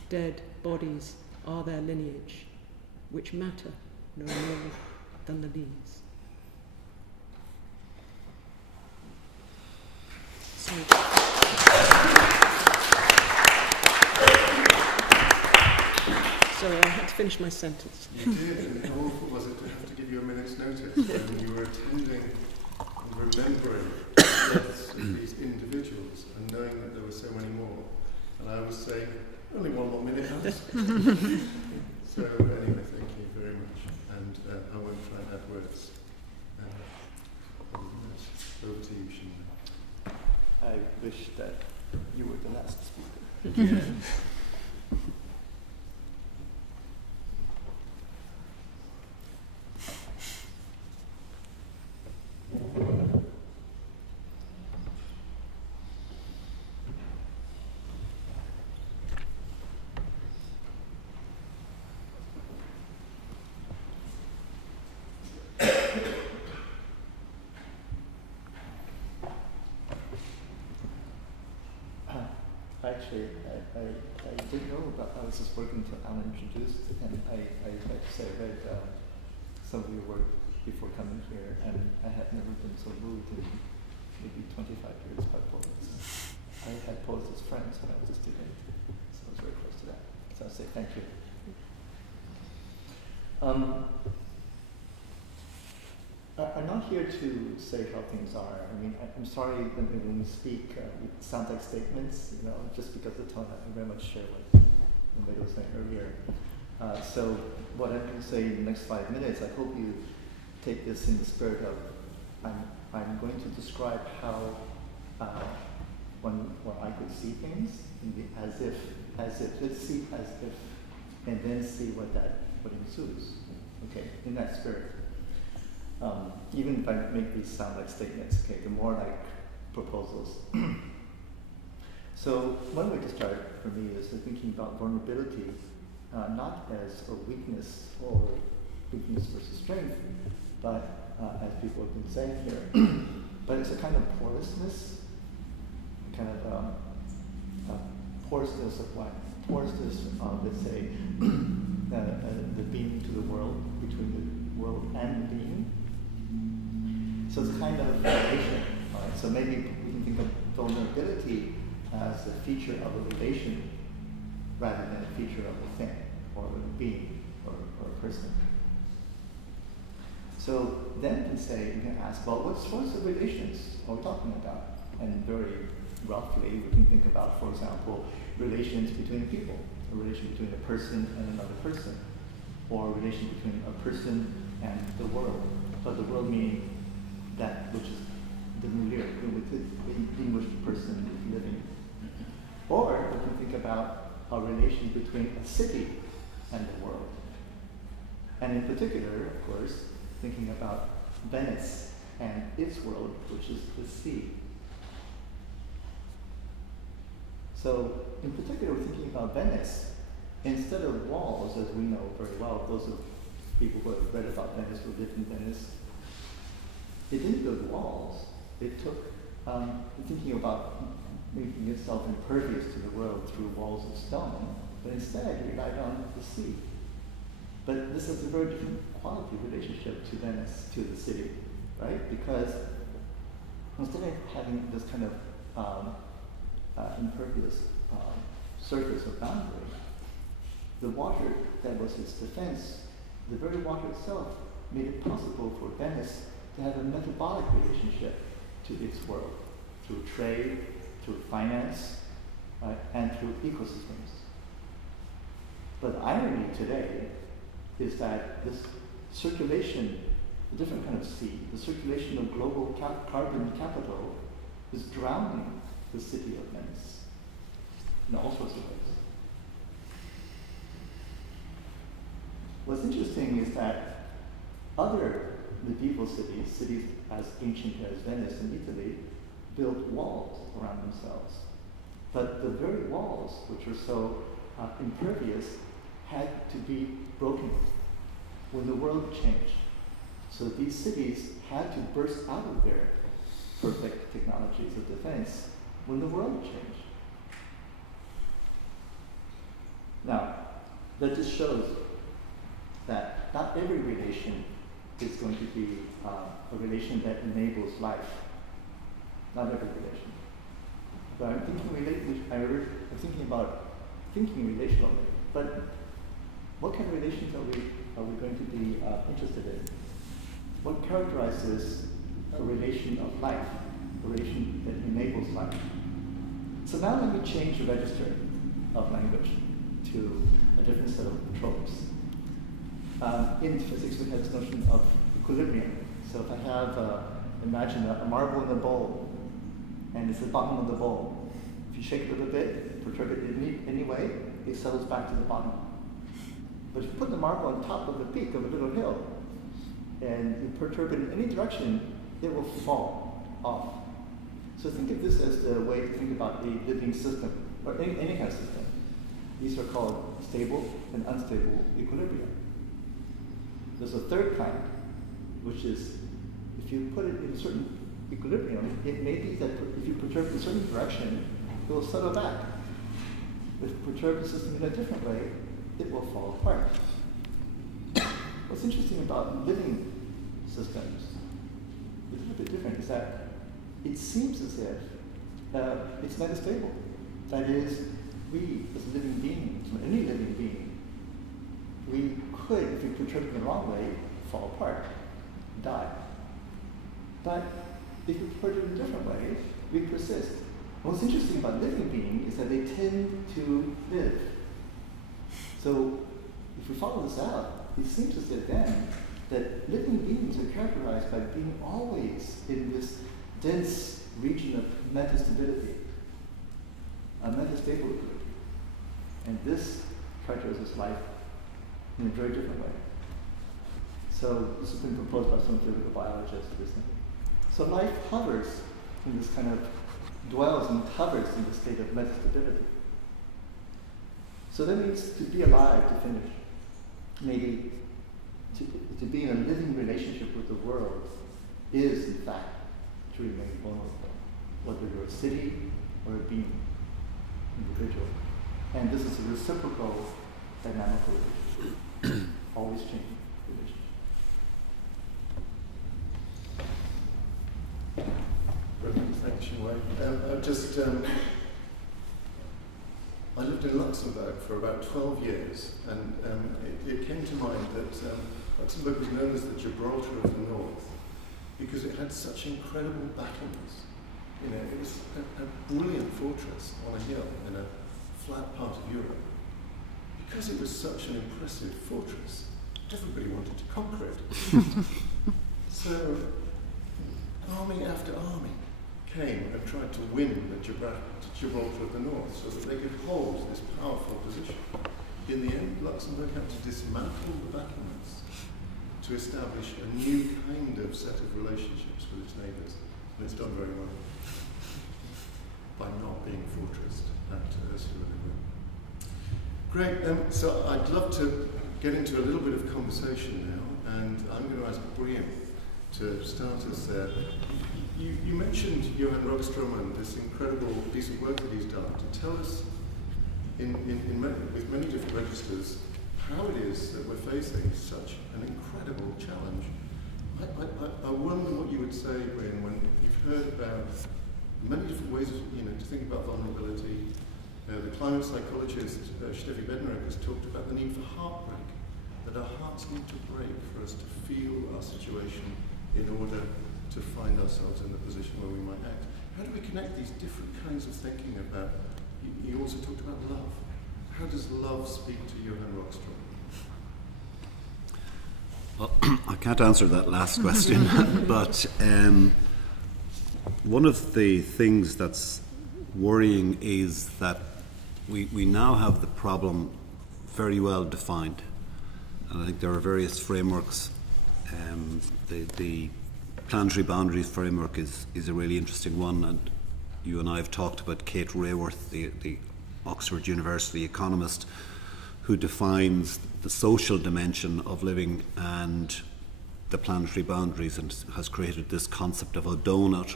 Dead bodies are their lineage, which matter no more. than the knees. So sorry, I had to finish my sentence. You did, and how awful was it to have to give you a minute's notice when you were attending and remembering the deaths of these individuals and knowing that there were so many more? And I was saying, only one more minute, Alice. So anyway, thank you very much. And I won't try and add words. Over to you, Shimon. I wish that you were the last speaker. Yeah. Actually, I didn't know about, I was just working until Alan introduced, and I have to say I read some of your work before coming here, and I had never been so moved in maybe 25 years by poets. I had poets as friends when I was a student, so I was very close to that. So I'll say thank you. I'm not here to say how things are. I mean, I'm sorry when we speak, it sounds like statements, you know, just because of the tone. I very much share what Nomeda was saying earlier. So what I'm going to say in the next 5 minutes, I hope you take this in the spirit of, I'm going to describe how where I could see things, as if, let's see as if, and then see what ensues. Okay, in that spirit. Even if I make these sound like statements, okay, they're more like proposals. So one way to start for me is thinking about vulnerability, not as a weakness or weakness versus strength, but as people have been saying here, but it's a kind of porousness, kind of porousness of what? Porousness of, let's say, the being to the world, between the world and the being. So it's a kind of relation. Right? So maybe we can think of vulnerability as a feature of a relation rather than a feature of a thing or a being or a person. So then we can ask, well, what sorts of relations are we talking about? And very roughly, we can think about, for example, relations between people, a relation between a person and another person, or a relation between a person and the world. But the world meaning that which is the milieu, in which the person is living. Or we can think about a relation between a city and the world. And in particular, of course, thinking about Venice and its world, which is the sea. So in particular, we're thinking about Venice. Instead of walls, as we know very well, those of people who have read about Venice, who lived in Venice, it didn't build walls. It took thinking about making itself impervious to the world through walls of stone, but instead it relied on the sea. But this is a very different quality relationship to Venice, to the city, right? Because instead of having this kind of impervious surface or boundary, the water that was its defense, the very water itself, made it possible for Venice to have a metabolic relationship to its world, through trade, through finance, and through ecosystems. But the irony today is that this circulation, a different kind of sea, the circulation of global carbon capital is drowning the city of Venice in all sorts of ways. What's interesting is that other medieval cities as ancient as Venice and Italy, built walls around themselves. But the very walls, which were so impervious, had to be broken when the world changed. So these cities had to burst out of their perfect technologies of defense when the world changed. Now, that just shows that not every relation is going to be a relation that enables life. Not every relation. But I'm thinking about thinking relationally. But what kind of relations are we going to be interested in? What characterizes a relation of life, a relation that enables life? So now let me change the register of language to a different set of tropes. In physics, we have this notion of equilibrium. So if I have, imagine a marble in a bowl, and it's the bottom of the bowl. If you shake it a little bit, perturb it in any way, it settles back to the bottom. But if you put the marble on top of the peak of a little hill, and you perturb it in any direction, it will fall off. So think of this as the way to think about a living system, or any kind of system. These are called stable and unstable equilibria. There's a third kind, which is if you put it in a certain equilibrium, it may be that if you perturb in a certain direction, it will settle back. If you perturb the system in a different way, it will fall apart. What's interesting about living systems, a little bit different, is that it seems as if it's metastable. That is, we as living beings, any living being, we could, if we perturb it in the wrong way, fall apart, die. But if we perturb it in a different way, we persist. What's interesting about living beings is that they tend to live. So if we follow this out, it seems as if then that living beings are characterized by being always in this dense region of metastability, a metastable equilibrium. And this characterizes life in a very different way. So this has been proposed by some physical biologists recently. So life hovers in this kind of, dwells and hovers in the state of metastability. So that means to be alive, to finish, maybe to be in a living relationship with the world is, in fact, to remain vulnerable, whether you're a city or a being, individual. And this is a reciprocal dynamical relationship, always changing relationship. Brilliant, thanks, Xinwei. I lived in Luxembourg for about 12 years, and it came to mind that Luxembourg was known as the Gibraltar of the North because it had such incredible battlements. You know, it was a brilliant fortress on a hill in a flat part of Europe. Because it was such an impressive fortress, everybody wanted to conquer it. So, army after army came and tried to win the Gibraltar of the North so that they could hold this powerful position. In the end, Luxembourg had to dismantle the battlements to establish a new kind of set of relationships with its neighbours. And it's done very well by not being fortressed at Ursula Le Guin. Great, so I'd love to get into a little bit of conversation now, and I'm going to ask Muriel to start us there. You mentioned Johan Rogstrom and this incredible piece of work that he's done to tell us with many different registers how it is that we're facing such an incredible challenge. I wonder what you would say, Brian, when you've heard about many different ways of, to think about vulnerability. The climate psychologist Steffi Bednarek has talked about the need for heartbreak, that our hearts need to break for us to feel our situation in order to find ourselves in the position where we might act. How do we connect these different kinds of thinking about, you also talked about love. How does love speak to Johan Rogstrom? Well, I can't answer that last question, but one of the things that's worrying is that we now have the problem very well defined. And I think there are various frameworks. The planetary boundaries framework is a really interesting one, and you and I have talked about Kate Raworth, the Oxford University economist, who defines the social dimension of living and the planetary boundaries, and has created this concept of a donut,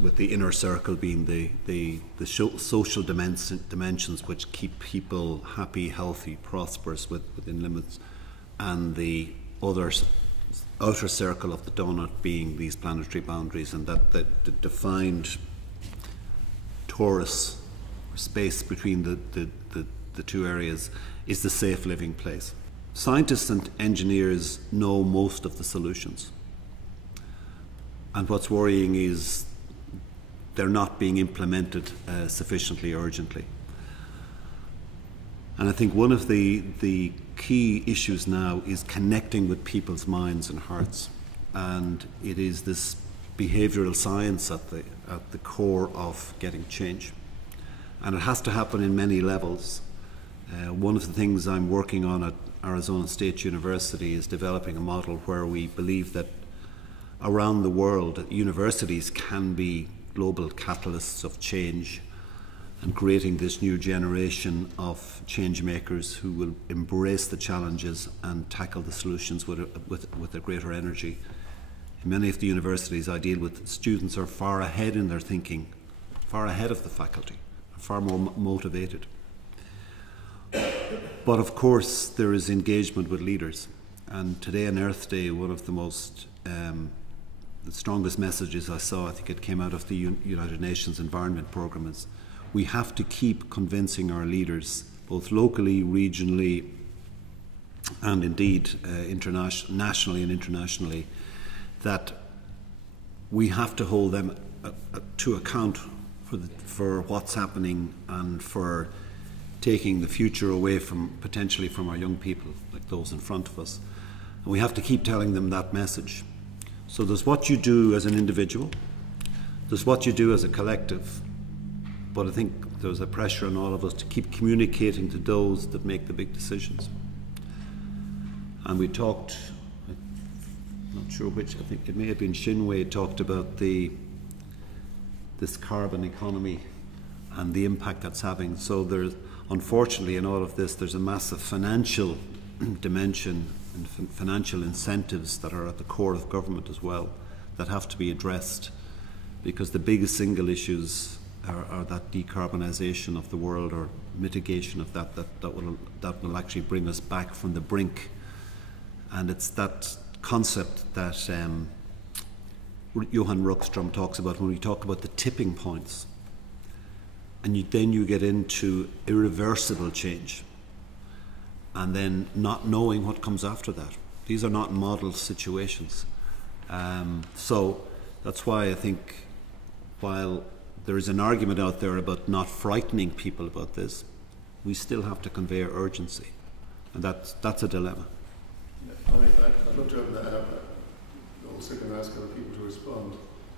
with the inner circle being the social dimensions which keep people happy, healthy, prosperous within limits, and the outer circle of the donut being these planetary boundaries, and that the defined torus or space between the two areas is the safe living place. Scientists and engineers know most of the solutions, and what's worrying is they're not being implemented sufficiently urgently. And I think one of the key issues now is connecting with people's minds and hearts, and it is this behavioural science at the core of getting change, and it has to happen in many levels. One of the things I'm working on at Arizona State University is developing a model where we believe that around the world universities can be global catalysts of change, and creating this new generation of change makers who will embrace the challenges and tackle the solutions with a greater energy. In many of the universities I deal with, students are far ahead in their thinking, far ahead of the faculty, far more motivated. But of course there is engagement with leaders, and today on Earth Day, one of the most the strongest messages I saw, I think it came out of the United Nations Environment Programme, is we have to keep convincing our leaders, both locally, regionally, and indeed nationally and internationally, that we have to hold them to account for what's happening and for taking the future away potentially from our young people, like those in front of us. And we have to keep telling them that message. So there's what you do as an individual, there's what you do as a collective, but I think there's a pressure on all of us to keep communicating to those that make the big decisions. And we talked, I'm not sure which, I think it may have been Shinwei, talked about this carbon economy and the impact that's having. So there's, unfortunately, in all of this, there's a massive financial dimension and financial incentives that are at the core of government as well, that have to be addressed, because the biggest single issues are that decarbonisation of the world, or mitigation of that will actually bring us back from the brink. And it's that concept that Johan Rockström talks about when we talk about the tipping points, and then you get into irreversible change, and then not knowing what comes after that. These are not model situations. So that's why I think, while there is an argument out there about not frightening people about this, we still have to convey urgency, and that's a dilemma. I'd love to open that up. I'm also going to ask other people to respond.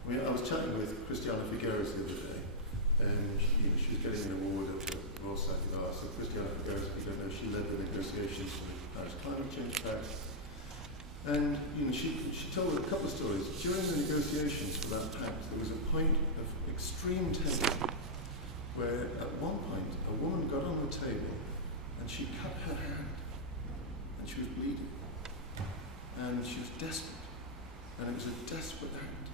I mean, I was chatting with Christiana Figueres the other day, and she was getting an award at the Royal Society of Arts. So Christiana Figueres, if you don't know, she led the negotiations for the Paris Climate Change Pact. And she told a couple of stories. During the negotiations for that pact, there was a point of extreme tension where at one point a woman got on the table and she cut her hand and she was bleeding. And she was desperate. And it was a desperate act.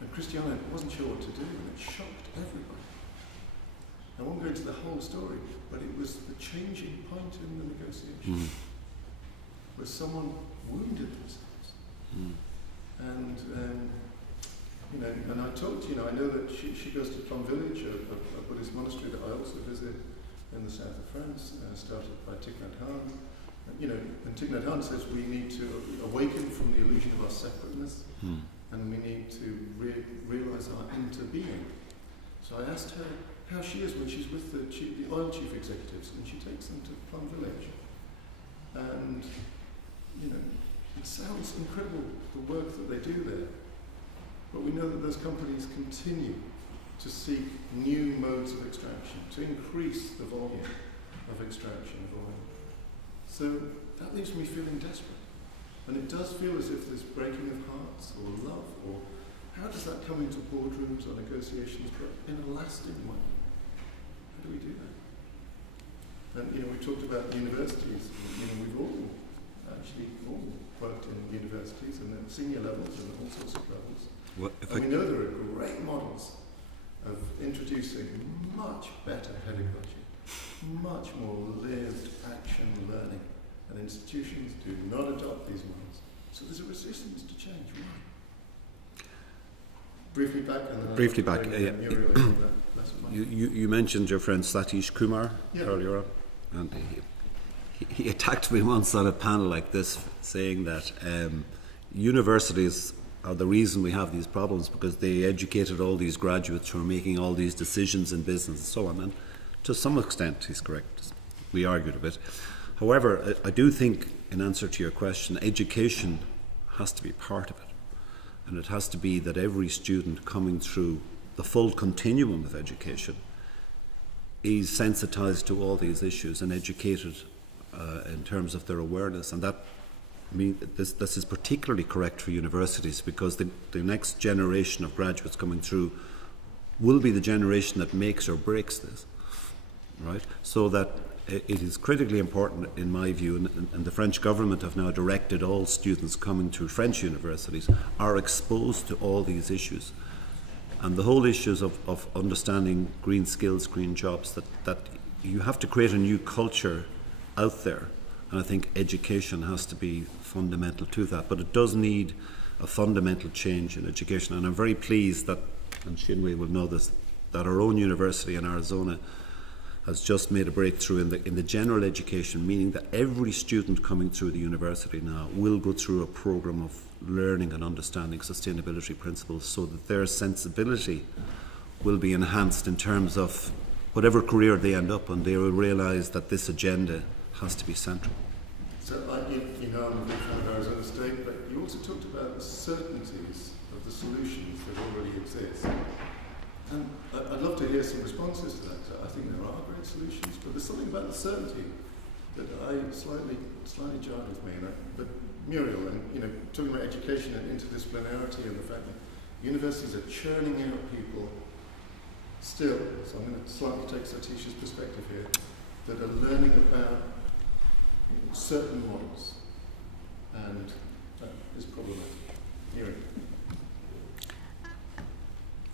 And Christiana wasn't sure what to do, and it shocked everybody. I won't go into the whole story, but it was the changing point in the negotiation, where someone wounded themselves. And and I talked, I know that she goes to Plum Village, a Buddhist monastery that I also visit in the south of France, started by Thich Nhat Hanh. And Thich Nhat Hanh says we need to awaken from the illusion of our separateness, and we need to realise our interbeing. So I asked her how she is when she's with the oil chief executives, and she takes them to Plum Village. And, it sounds incredible, the work that they do there. But we know that those companies continue to seek new modes of extraction, to increase the volume of extraction of oil. So that leaves me feeling desperate. And it does feel as if there's breaking of hearts or love, or how does that come into boardrooms or negotiations, but in a lasting way? How do we do that? And we talked about universities. We've all worked in universities and at senior levels and all sorts of levels. And we know there are great models of introducing much better pedagogy, much more lived action learning and institutions do not adopt these models. So there's a resistance to change. Why? Briefly back, and then Briefly back, Muriel on that lesson. You mentioned your friend Satish Kumar earlier on, and he attacked me once on a panel like this, saying that universities are the reason we have these problems because they educated all these graduates who are making all these decisions in business and so on. And to some extent, he's correct. We argued a bit. However, I do think, in answer to your question, education has to be part of it. And it has to be that every student coming through the full continuum of education is sensitized to all these issues and educated in terms of their awareness. And that this is particularly correct for universities because the next generation of graduates coming through will be the generation that makes or breaks this, right? So that it is critically important, in my view, and the French government have now directed all students coming through French universities are exposed to all these issues. And the whole issues of understanding green skills, green jobs, that you have to create a new culture out there. And I think education has to be fundamental to that. But it does need a fundamental change in education. And I'm very pleased that, and Shinwei will know this, that our own university in Arizona has just made a breakthrough in the general education, meaning that every student coming through the university now will go through a program of learning and understanding sustainability principles so that their sensibility will be enhanced in terms of whatever career they end up, and they will realise that this agenda has to be central. So, you know, I'm a big fan of Arizona State, but you also talked about the certainties of the solutions that already exist. And I'd love to hear some responses to that. I think there are great solutions, but there's something about the certainty that slightly jarred with me. But Muriel, and talking about education and interdisciplinarity and the fact that universities are churning out people still, so I'm going to slightly take Satish's perspective here, that are learning about certain models, and that is problematic. Muriel.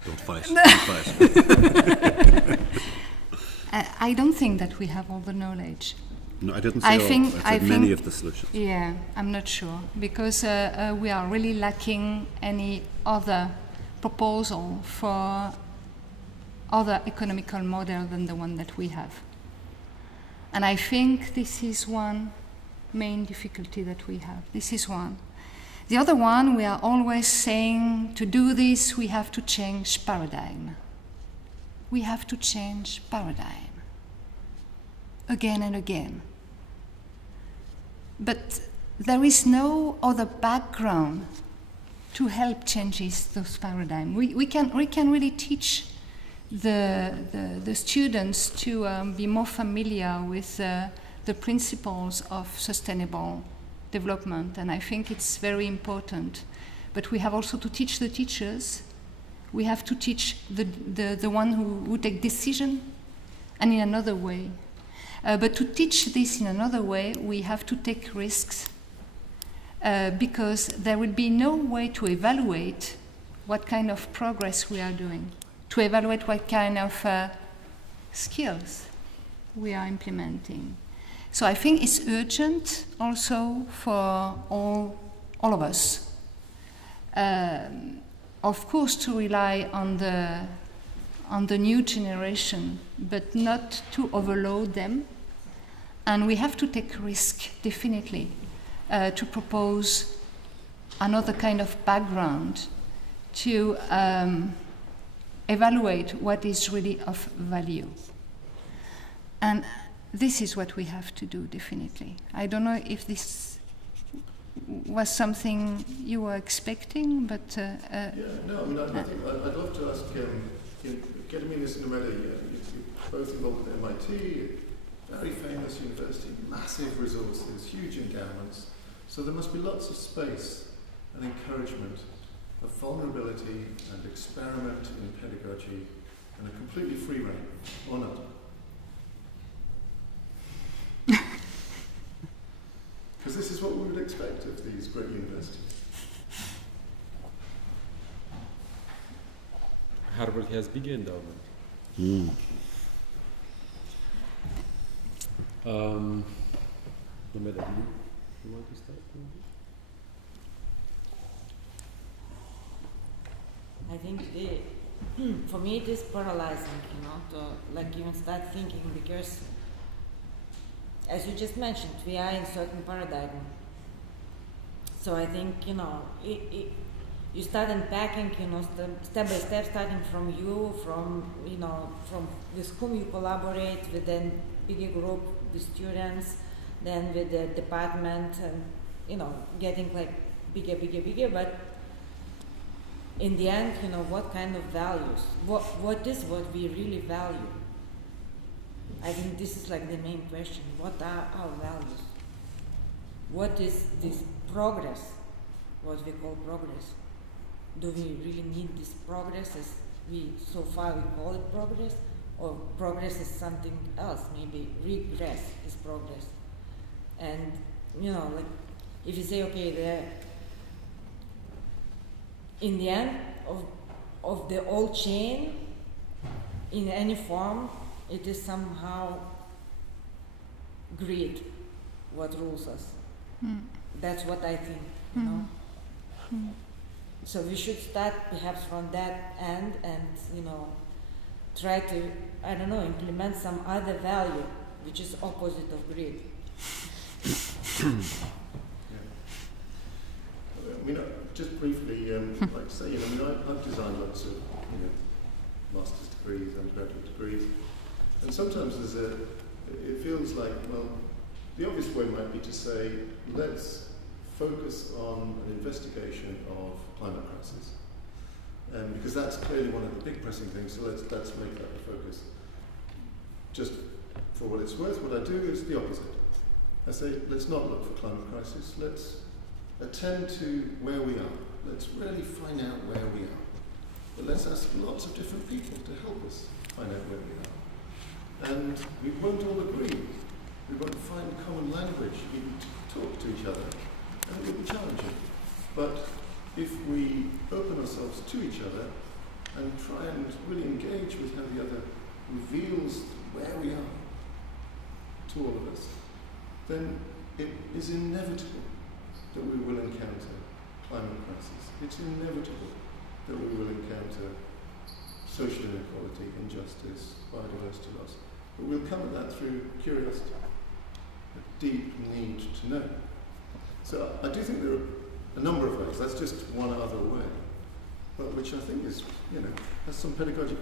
Don't fight. Don't fight. I don't think that we have all the knowledge. No, I didn't say all. I said many of the solutions. Yeah, I'm not sure, because we are really lacking any other proposal for other economical model than the one that we have. And I think this is one main difficulty that we have. This is one. The other one, we are always saying, to do this, we have to change paradigm. We have to change paradigm. Again and again. But there is no other background to help change those paradigms. We can really teach the students to be more familiar with the principles of sustainable development, and I think it's very important. But we have also to teach the teachers. We have to teach the one who take decision, and in another way. But to teach this in another way, we have to take risks, because there will be no way to evaluate what kind of progress we are doing, to evaluate what kind of skills we are implementing. So I think it's urgent also for all of us, of course, to rely on the new generation, but not to overload them. And we have to take risk, definitely, to propose another kind of background to evaluate what is really of value. And this is what we have to do, definitely. I don't know if this was something you were expecting, but... I think I'd love to ask, Gediminas and Nomeda, you're both involved with MIT, very famous university, massive resources, huge endowments, so there must be lots of space and encouragement of vulnerability and experiment in pedagogy and a completely free rein, or not? Because this is what we would expect of these great universities. Harvard has big endowment. Nomeda, you want to start? I think for me it is paralyzing, to like even start thinking, because as you just mentioned, we are in certain paradigm. So I think, you start unpacking, step by step, starting from you, from with whom you collaborate, with then bigger group, with students, then with the department, and, getting like bigger, but in the end, what kind of values, what is what we really value? I think this is like the main question. What are our values? What is this progress, what we call progress? Do we really need this progress as so far we call it progress? Or progress is something else, maybe regress is progress. And, like if you say, okay, in the end of the whole chain, in any form, it is somehow greed what rules us. That's what I think, So we should start perhaps from that end and, try to, implement some other value which is opposite of greed. Just briefly, like to say, I've designed lots of, master's degrees, undergraduate degrees, and sometimes it feels like, well, the obvious way might be to say, let's focus on an investigation of climate crisis, because that's clearly one of the big pressing things. So let's make that the focus. Just for what it's worth, what I do is the opposite. I say, let's not look for climate crisis. Let's attend to where we are. Let's really find out where we are. But let's ask lots of different people to help us find out where we are. And we won't all agree. We won't find common language, even to talk to each other. And it will be challenging. But if we open ourselves to each other and try and really engage with how the other reveals where we are to all of us, then it is inevitable that we will encounter climate crisis. It's inevitable that we will encounter social inequality, injustice, biodiversity loss. But we'll come at that through curiosity, a deep need to know. So I do think there are a number of ways. That's just one other way, but which I think is, has some pedagogic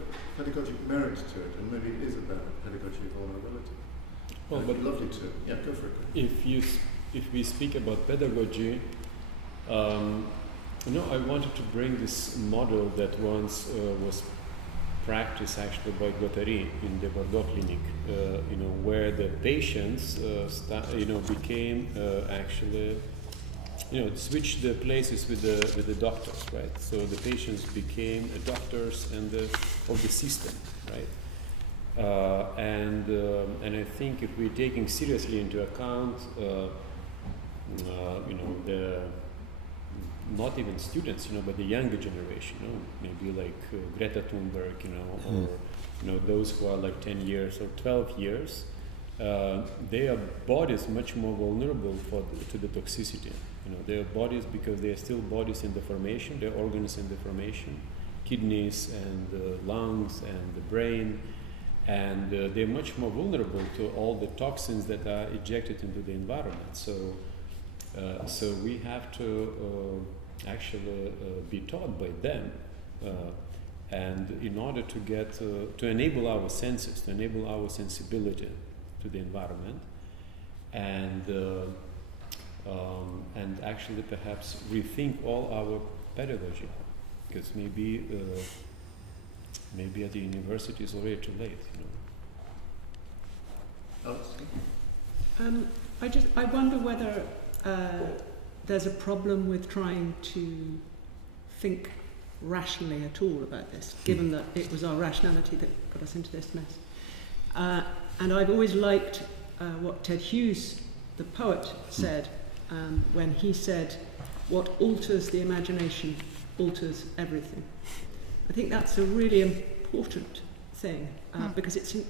merit to it, and maybe it is about pedagogy of vulnerability. Well, but lovely to, go for it. If we speak about pedagogy, I wanted to bring this model that once was practiced actually by Doctoral in the Bordeaux clinic, where the patients became actually, switched the places with the doctors, right? So the patients became doctors and of the system, right? And I think if we're taking seriously into account, the not even students, but the younger generation, maybe like Greta Thunberg, or those who are like 10 years or 12 years, their bodies much more vulnerable to the toxicity. Their bodies, because they are still bodies in the formation, their organs in the formation, kidneys and lungs and the brain. And they're much more vulnerable to all the toxins that are ejected into the environment. So we have to actually be taught by them, and in order to get to enable our senses, to enable our sensibility to the environment, and actually perhaps rethink all our pedagogy, because maybe at the university it's already too late. I wonder whether there's a problem with trying to think rationally at all about this, given that it was our rationality that got us into this mess. And I've always liked what Ted Hughes, the poet, said when he said, "What alters the imagination alters everything." I think that's a really important thing, because it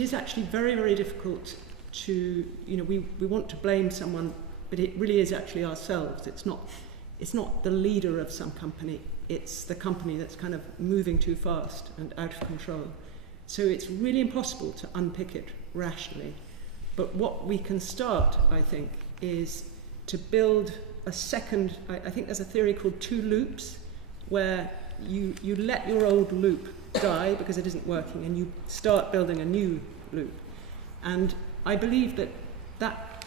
is actually very, very difficult to, we want to blame someone, but it really is actually ourselves. It's not the leader of some company, it's the company that's kind of moving too fast and out of control. So it's really impossible to unpick it rationally. But what we can start, I think, is to build a second, I think there's a theory called two loops, where you let your old loop die because it isn't working, and you start building a new loop. And I believe that that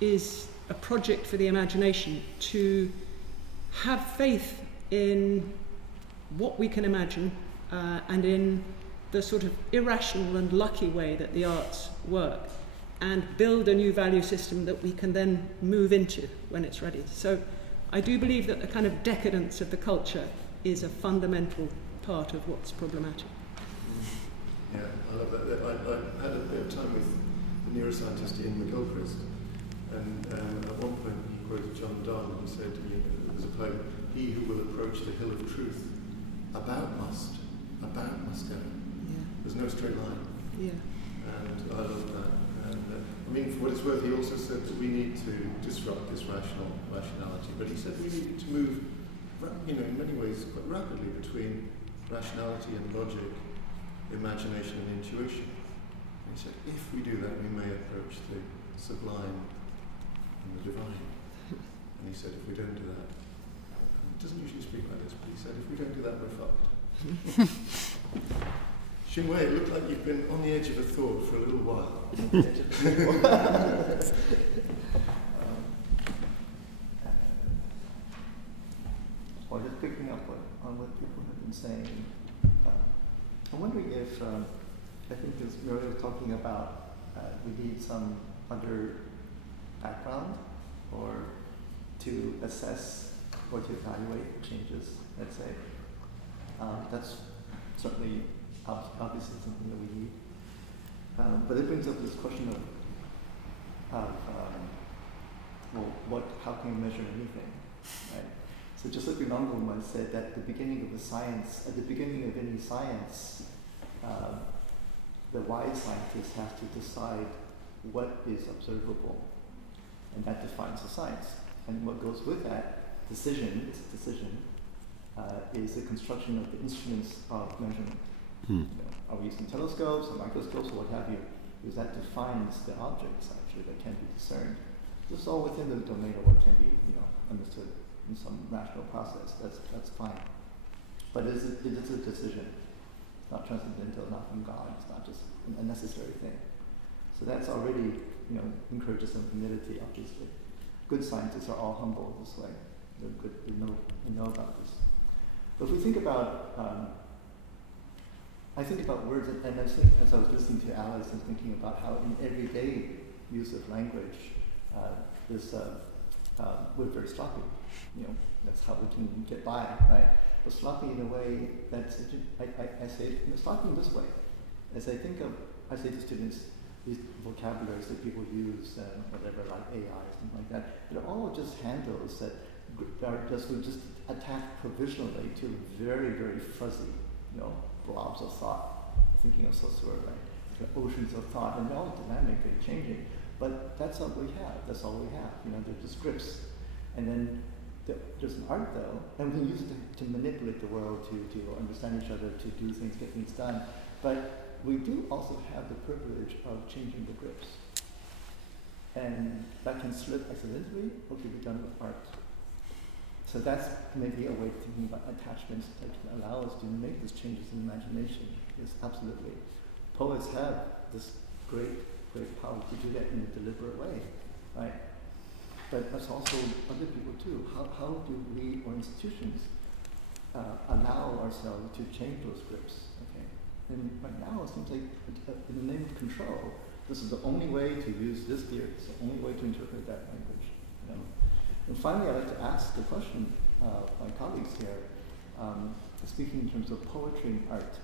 is a project for the imagination, to have faith in what we can imagine and in the sort of irrational and lucky way that the arts work, and build a new value system that we can then move into when it's ready. So I do believe that the kind of decadence of the culture is a fundamental part of what's problematic. Yeah, I love that. I had a bit of time with the neuroscientist Ian McGilchrist, and at one point he quoted John Donne, and he said, there's a poem, "He who will approach the hill of truth, about must go." Yeah. There's no straight line. Yeah. And I love that. And I mean, for what it's worth, he also said that we need to disrupt this rationality, but he said we need to move, in many ways quite rapidly between rationality and logic, imagination and intuition. And he said, if we do that, we may approach the sublime and the divine. And he said, if we don't do that, he doesn't usually speak like this, but he said, if we don't do that, we're fucked. Xinwei, it looked like you've been on the edge of a thought for a little while. Well, just picking up on what people have been saying, I'm wondering if, I think as Muriel was talking about, we need some other background or to assess or to evaluate changes, let's say. That's certainly obviously something that we need. But it brings up this question of how can we measure anything, right? So just like Rinaldo once said, that at the beginning of any science, the wise scientist has to decide what is observable, and that defines the science. And what goes with that decision is the construction of the instruments of measurement. Are we using telescopes or microscopes or what have you? Because that defines the objects actually that can be discerned. This is all within the domain of what can be, understood in some rational process. That's fine. But it is a decision. It's not transcendental, not from God. It's not just a necessary thing. So that's already, encourages some humility, obviously. Good scientists are all humble this way. They're good. They know about this. But if we think about, I think about words, and I think as I was listening to Alice, I was thinking about how in everyday use of language, we're very sloppy. That's how we can get by, right? But sloppy in a way that's, I say it sloppy in this way. As I say to students, these vocabularies that people use, whatever, like AI or something like that, they're all just handles that we just attach provisionally to very, very fuzzy, blobs of thought. Thinking of Saussure, right? Oceans of thought, and they're all dynamic and changing. But that's all we have. That's all we have. They're just scripts. And then there's an art, though, and we can use it to manipulate the world, to understand each other, to do things, get things done. But we do also have the privilege of changing the grips. And that can slip accidentally or can be done with art. So that's maybe a way of thinking about attachments that can allow us to make these changes in imagination. Yes, absolutely. Poets have this great power to do that in a deliberate way, right? But that's also other people too. How do we or institutions allow ourselves to change those scripts? Okay, and right now it seems like in the name of control, this is the only way to use this theory. It's the only way to interpret that language. And finally, I'd like to ask the question of my colleagues here, speaking in terms of poetry and art.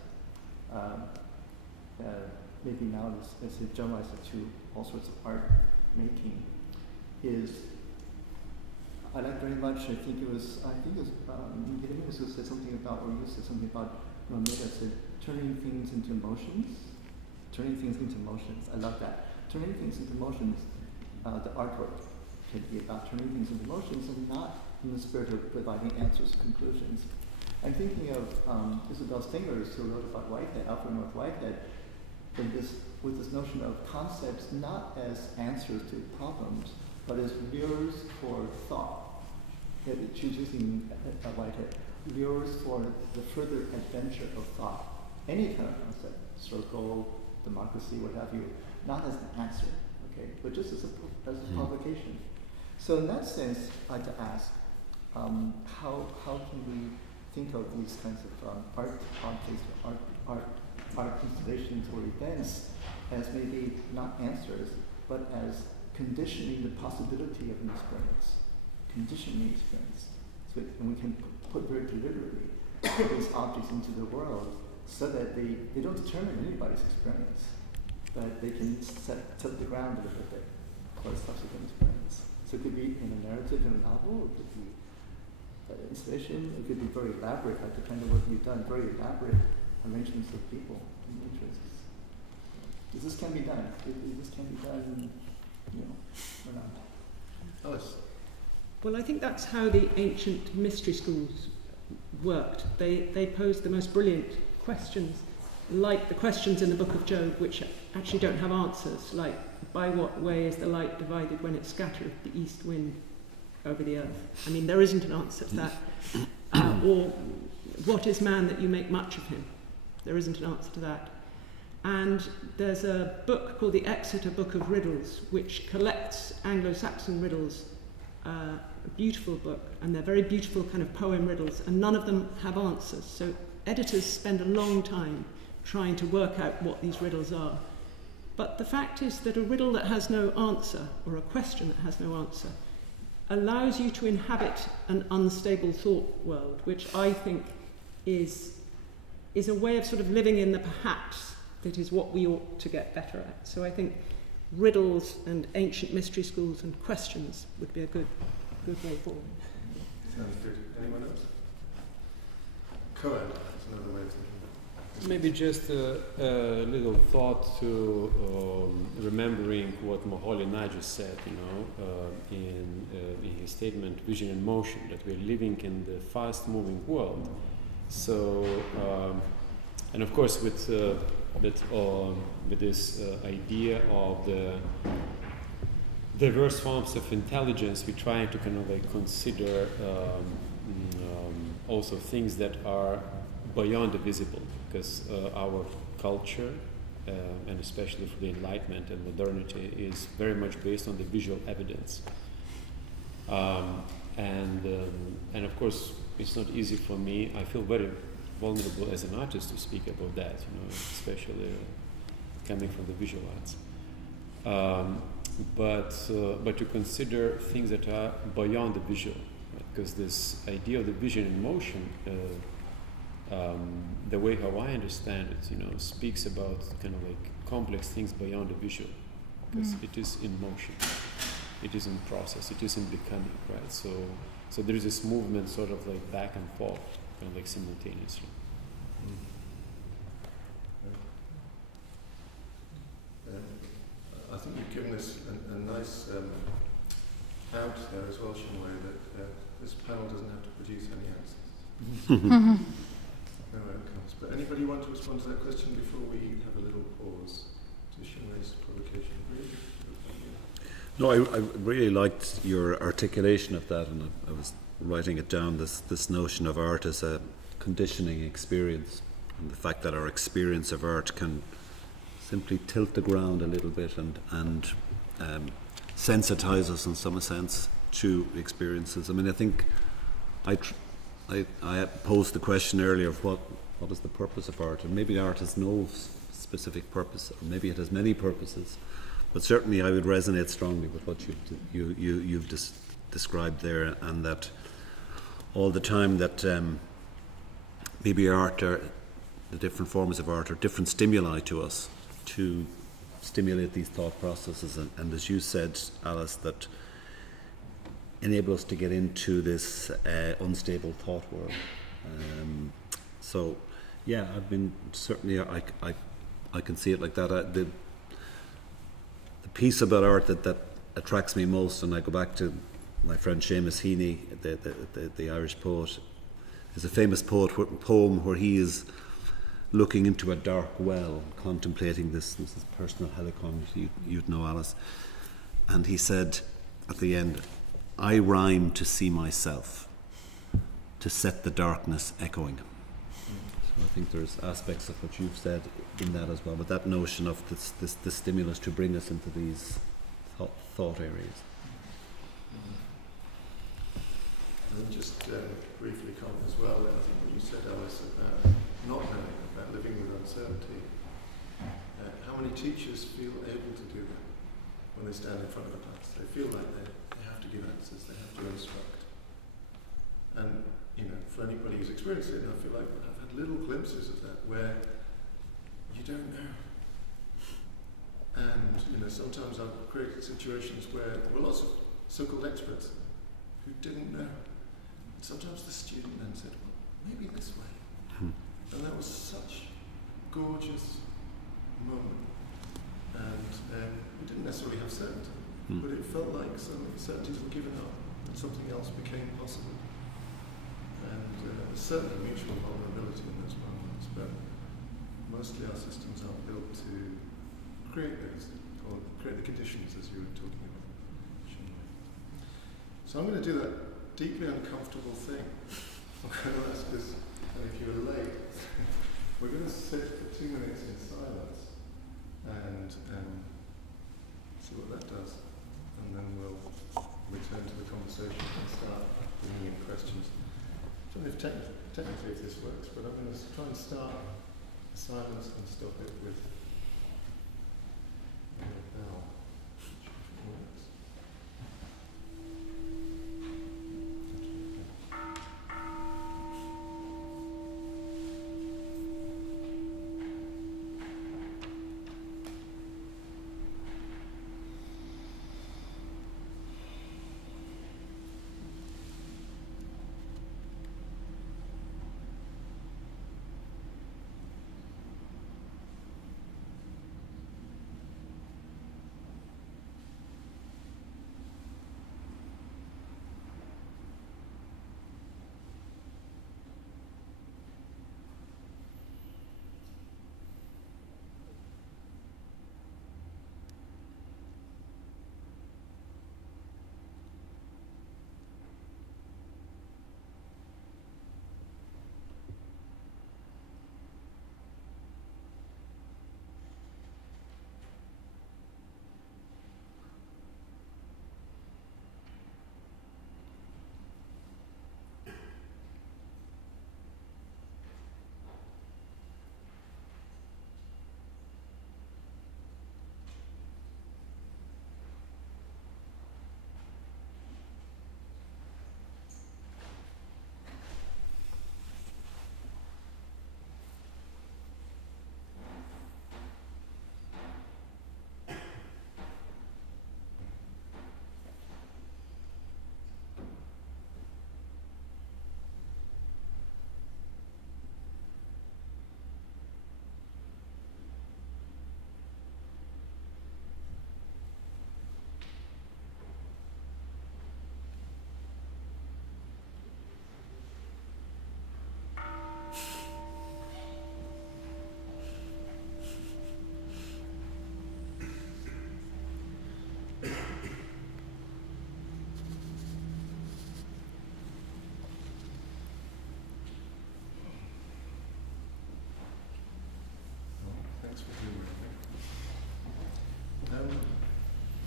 Maybe now as it generalized to all sorts of art making, I like very much. I think it was Gediminas who said something about, or you said something about, Nomeda said, turning things into motions. I love that. turning things into motions. The artwork can be about turning things into motions and not in the spirit of providing answers, conclusions. I'm thinking of Isabel Stingers, who wrote about Whitehead, Alfred North Whitehead, with this notion of concepts not as answers to problems, but as lures for thought. She's using Whitehead, lures for the further adventure of thought. Any kind of concept, circle, democracy, what have you, not as an answer, okay, but just as a provocation. So in that sense, I'd like to ask, how can we think of these kinds of art objects, or art installations or events as maybe not answers, but as conditioning the possibility of an experience, conditioning experience. So, and we can put very deliberately these objects into the world so that they don't determine anybody's experience, but they can tilt the ground a little bit for a subsequent experience. So it could be in a narrative in a novel, it could be an installation, it could be very elaborate, like the kind of work we've done, very elaborate arrangements of people and interests. This can be done. This can be done, or not. Alice? Well, I think that's how the ancient mystery schools worked. They posed the most brilliant questions, like the questions in the Book of Job, which actually don't have answers, like, by what way is the light divided when it scattereth the east wind over the earth? I mean, there isn't an answer to that. Or, what is man that you make much of him? There isn't an answer to that. And there's a book called the Exeter Book of Riddles, which collects Anglo-Saxon riddles, a beautiful book, and they're very beautiful kind of poem riddles, and none of them have answers. So editors spend a long time trying to work out what these riddles are. But the fact is that a riddle that has no answer, or a question that has no answer, allows you to inhabit an unstable thought world, which I think is a way of sort of living in the perhaps that is what we ought to get better at. So I think riddles and ancient mystery schools and questions would be a good way forward. Sounds good. Anyone else? Cohen, that's another way of thinking. Maybe just a little thought to remembering what Moholy Nagy said, in his statement, Vision in Motion, that we're living in the fast-moving world. So, and of course, with this idea of the diverse forms of intelligence, we're trying to kind of like consider also things that are beyond the visible, because our culture, and especially for the Enlightenment and modernity, is very much based on the visual evidence. And of course, it's not easy for me. I feel very vulnerable as an artist to speak about that, especially coming from the visual arts. But to consider things that are beyond the visual, right? Because this idea of the vision in motion, the way how I understand it, speaks about kind of like complex things beyond the visual, because it is in motion, it is in process, it is in becoming, right? So there is this movement sort of like back and forth, kind of like simultaneously. I think you've given us a nice out there as well, Shinwei, that this panel doesn't have to produce any answers. No outcomes. But anybody want to respond to that question before we have a little pause to Shinwei's provocation? No, I really liked your articulation of that, and I was writing it down, this notion of art as a conditioning experience, and the fact that our experience of art can simply tilt the ground a little bit and sensitize us in some sense to experiences. I mean, I think I posed the question earlier of what is the purpose of art, and maybe art has no specific purpose, or maybe it has many purposes. But certainly I would resonate strongly with what you've described there, and that all the time that maybe art, or the different forms of art, are different stimuli to us to stimulate these thought processes, and as you said, Alice, that enable us to get into this unstable thought world. So yeah, I've been certainly I can see it like that. the piece about art that attracts me most, and I go back to my friend Seamus Heaney, the Irish poet. There's a famous poem where he is looking into a dark well, contemplating this is personal helicon, you'd know Alice. And he said at the end, I rhyme to see myself, to set the darkness echoing. So I think there's aspects of what you've said in that as well, but that notion of this stimulus to bring us into these thought areas. And just briefly comment as well, I think what you said, Alice, about not knowing, about living with uncertainty. How many teachers feel able to do that when they stand in front of the class? They feel like they have to give answers, they have to instruct. And, you know, for anybody who's experienced it, I feel like I've had little glimpses of that where you don't know. And, you know, sometimes I've created situations where there were lots of so-called experts who didn't know. And sometimes the student then said, well, maybe this way. And that was such a gorgeous moment. And we didn't necessarily have certainty, but it felt like suddenly certainties were given up and something else became possible. And there's certainly mutual vulnerability in those moments, but mostly our systems are built to create those, or create the conditions as you were talking about. So I'm going to do that deeply uncomfortable thing. I'm going to ask us, and if you're late, we're going to sit for 2 minutes in silence and see what that does. And then we'll return to the conversation and start bringing in questions. I don't know if technically if this works, but I'm going to try and start the silence and stop it with a bell.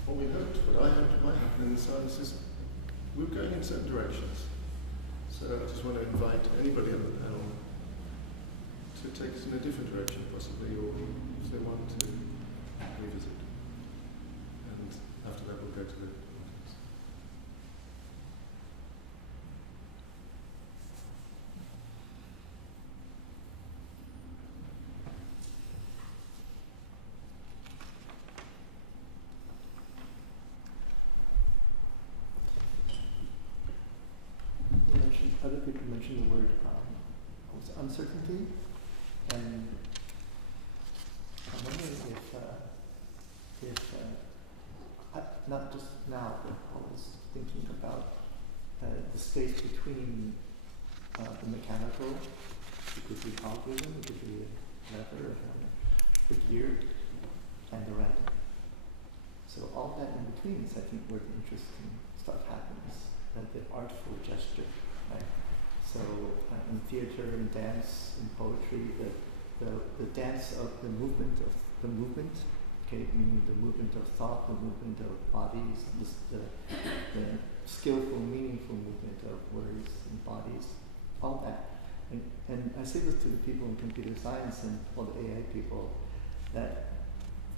What we hoped, what I hoped might happen in the silence is we're going in certain directions. So I just want to invite anybody on the panel to take us in a different direction, possibly, or if they want to revisit. And after that, we'll go to the audience. Other people mentioned the word uncertainty, and I'm wondering if not just now, but always thinking about the space between the mechanical, it could be algorithm, it could be a lever, a gear, and the random. So all that in between is, I think, where the interesting stuff happens, the artful gesture, right? So in theater, in dance, in poetry, the dance of the movement, okay, meaning the movement of thought, the movement of bodies, the skillful, meaningful movement of words and bodies, all that. And I say this to the people in computer science and all the AI people, that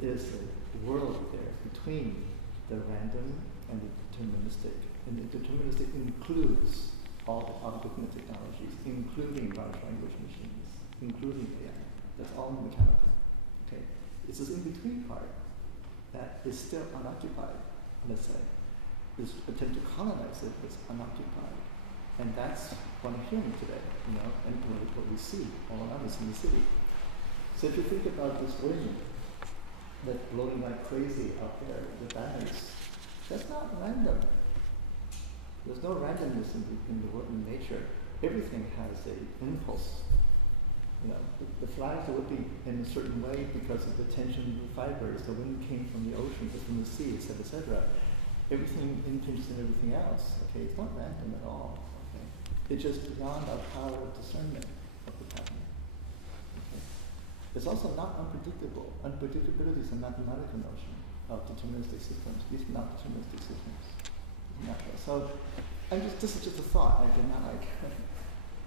there's a world there between the random and the deterministic. And the deterministic includes all the algorithmic technologies, including large language machines, including AI. That's all mechanical. Okay, it's this in-between part that is still unoccupied. Let's say this attempt to colonize it is unoccupied, and that's what I'm hearing today. And what we see all around us in the city. So if you think about this wind that's blowing like crazy out there, the banners, that's not random. There's no randomness in the world, in nature. Everything has an impulse. The flags are whipping in a certain way because of the tension of the fibers. The wind came from the ocean, from the sea, etc., etc. Everything impinges on everything else. Okay, it's not random at all. Okay, it's just beyond our power of discernment of what's happening. Okay, it's also not unpredictable. Unpredictability is a mathematical notion of deterministic systems. These are not deterministic systems. So, this is just a thought. I did not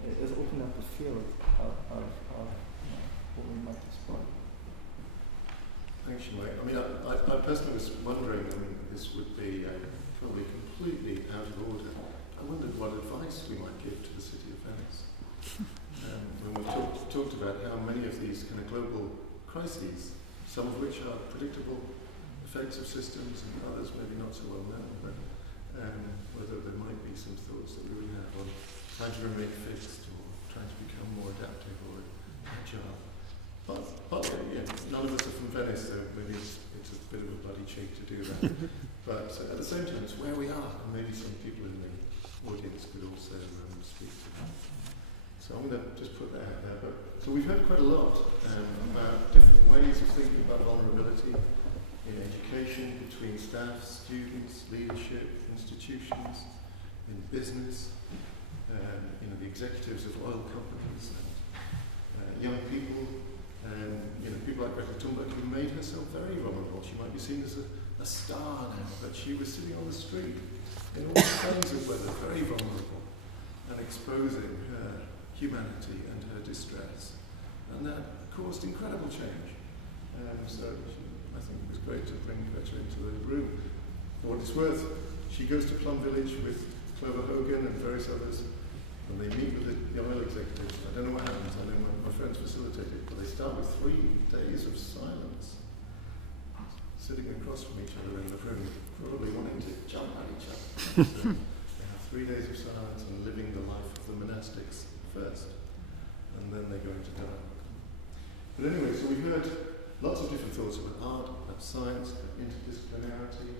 it's opened up the field of what we might explore. Thanks, Mike. I personally was wondering. This would be probably completely out of order. I wondered what advice we might give to the city of Venice. When we talked about how many of these kind of global crises, some of which are predictable effects of systems, and others maybe not so well known, but whether there might be some thoughts that we would have on trying to remain fixed or trying to become more adaptive or agile. But none of us are from Venice, so maybe it's a bit of a bloody cheek to do that. But at the same time, it's where we are, and maybe some people in the audience could also speak to that. So I'm going to just put that out there. So we've heard quite a lot about different ways of thinking about vulnerability in education, between staff, students, leadership, institutions, in business, the executives of oil companies, and young people, people like Greta Thunberg, who made herself very vulnerable. She might be seen as a star now, but she was sitting on the street in all kinds of weather, very vulnerable, and exposing her humanity and her distress. And that caused incredible change. So I think it was great to bring Greta into the room. For what it's worth, she goes to Plum Village with Clover Hogan and various others, and they meet with the oil executives. I don't know what happens. I know my friends facilitate it, but they start with 3 days of silence, sitting across from each other in the room, probably wanting to jump at each other. So they have 3 days of silence and living the life of the monastics first, and then they go into dialogue. But anyway, so we heard lots of different thoughts about art, about science, about interdisciplinarity,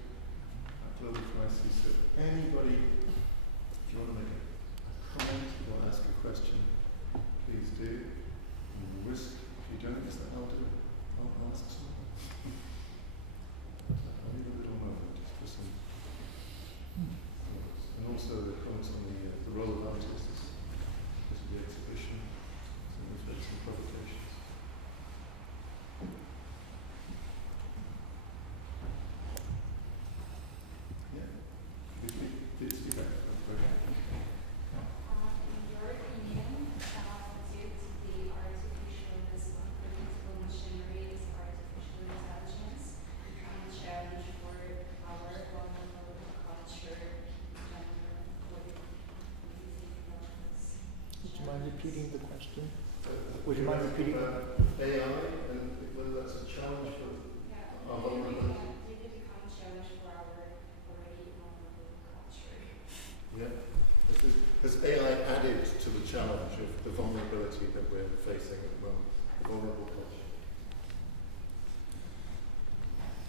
about global crises. So anybody, if you want to make a comment or ask a question, please do. And the risk, if you don't, is that I'll ask something. I'll leave a little moment just for some thoughts. And also the comments on the role of artists. This is the exhibition. So we've had some provocations. Yeah. Please do that. Repeating the question? Would you mind repeating AI and whether that's a challenge for our vulnerability? Did it become a challenge for our already vulnerable culture? Yeah. Has AI added to the challenge of the vulnerability that we're facing at the moment, the vulnerable culture?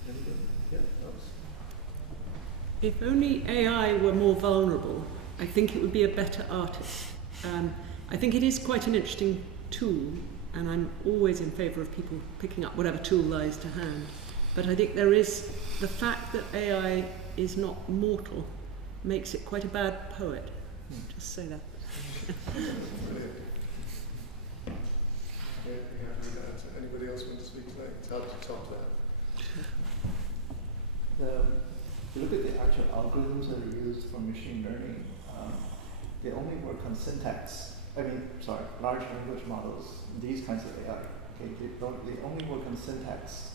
Anybody? Yeah, that was. If only AI were more vulnerable, I think it would be a better artist. I think it is quite an interesting tool, and I'm always in favour of people picking up whatever tool lies to hand. But I think there is the fact that AI is not mortal makes it quite a bad poet. Just say that. Anybody else want to speak to that? It's hard to top that. If you look at the actual algorithms that are used for machine learning, they only work on syntax. Large language models, these kinds of AI. Okay, they only work on syntax.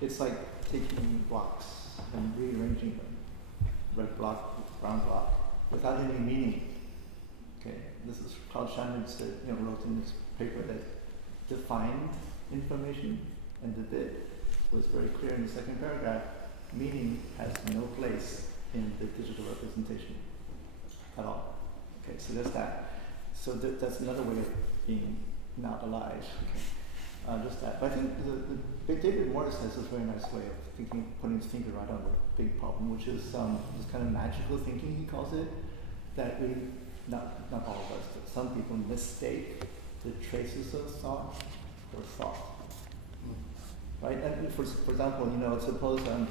It's like taking blocks and rearranging them, red block, brown block, without any meaning. Okay, this is Carl Shannon wrote in his paper that defined information, and the bit was very clear in the second paragraph. Meaning has no place in the digital representation at all. Okay, so there's that. So that's another way of being not alive. Okay. Just that. But I think David Morris has this very nice way of putting his finger right on the big problem, which is this kind of magical thinking, he calls it, that we, not all of us, but some people mistake the traces of thought for thought. Right? And for example, suppose I'm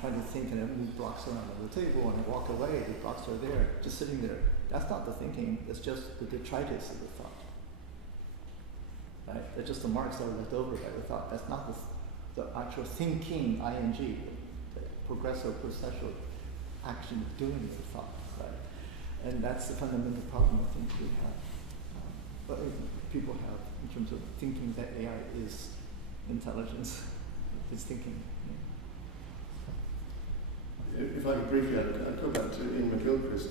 trying to think and I move blocks around on the table and I walk away, the blocks are there, just sitting there. That's not the thinking, it's just the detritus of the thought. Right? They're just the marks that are left over by the thought. That's not the actual thinking, ing, the progressive, processual action of doing the thought. Right? And that's the fundamental problem I think we have. But people have in terms of thinking that AI is intelligence, is thinking. If I could briefly I'd go back to Ian McGilchrist,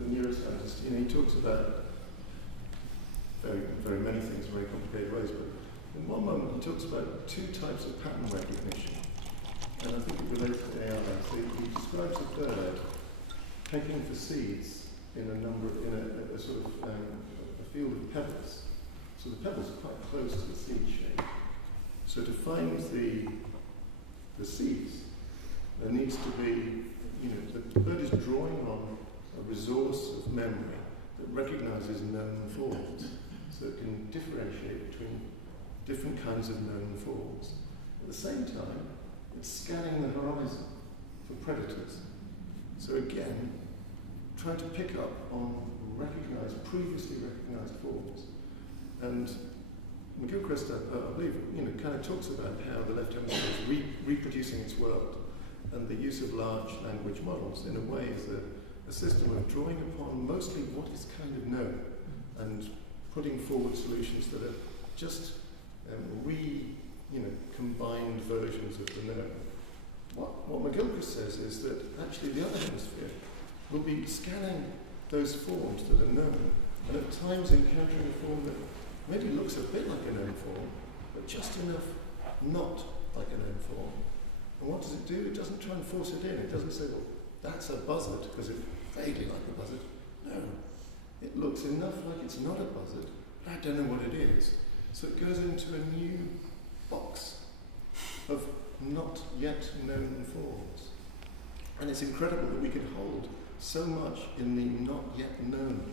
the neuroscientist. He talks about very many things in very complicated ways, but in one moment he talks about two types of pattern recognition, and I think it relates to AI. So he describes a bird pecking for seeds in a sort of a field of pebbles. So the pebbles are quite close to the seed shape. So to find the seeds, there needs to be, the bird is drawing on a resource of memory that recognizes known forms, so it can differentiate between different kinds of known forms. At the same time, it's scanning the horizon for predators. So again, trying to pick up on previously recognized forms. And McGilchrist, I believe, kind of talks about how the left hemisphere is reproducing its world, and the use of large language models in a way is a system of drawing upon mostly what is kind of known and putting forward solutions that are just combined versions of the known. What McGilchrist says is that actually the other hemisphere will be scanning those forms that are known, and at times encountering a form that maybe looks a bit like a known form, but just enough not like a known form. And what does it do? It doesn't try and force it in. It doesn't say, well, that's a buzzard, because it's vaguely like a buzzard. No. It looks enough like it's not a buzzard, but I don't know what it is. So it goes into a new box of not yet known forms. And it's incredible that we can hold so much in the not yet known.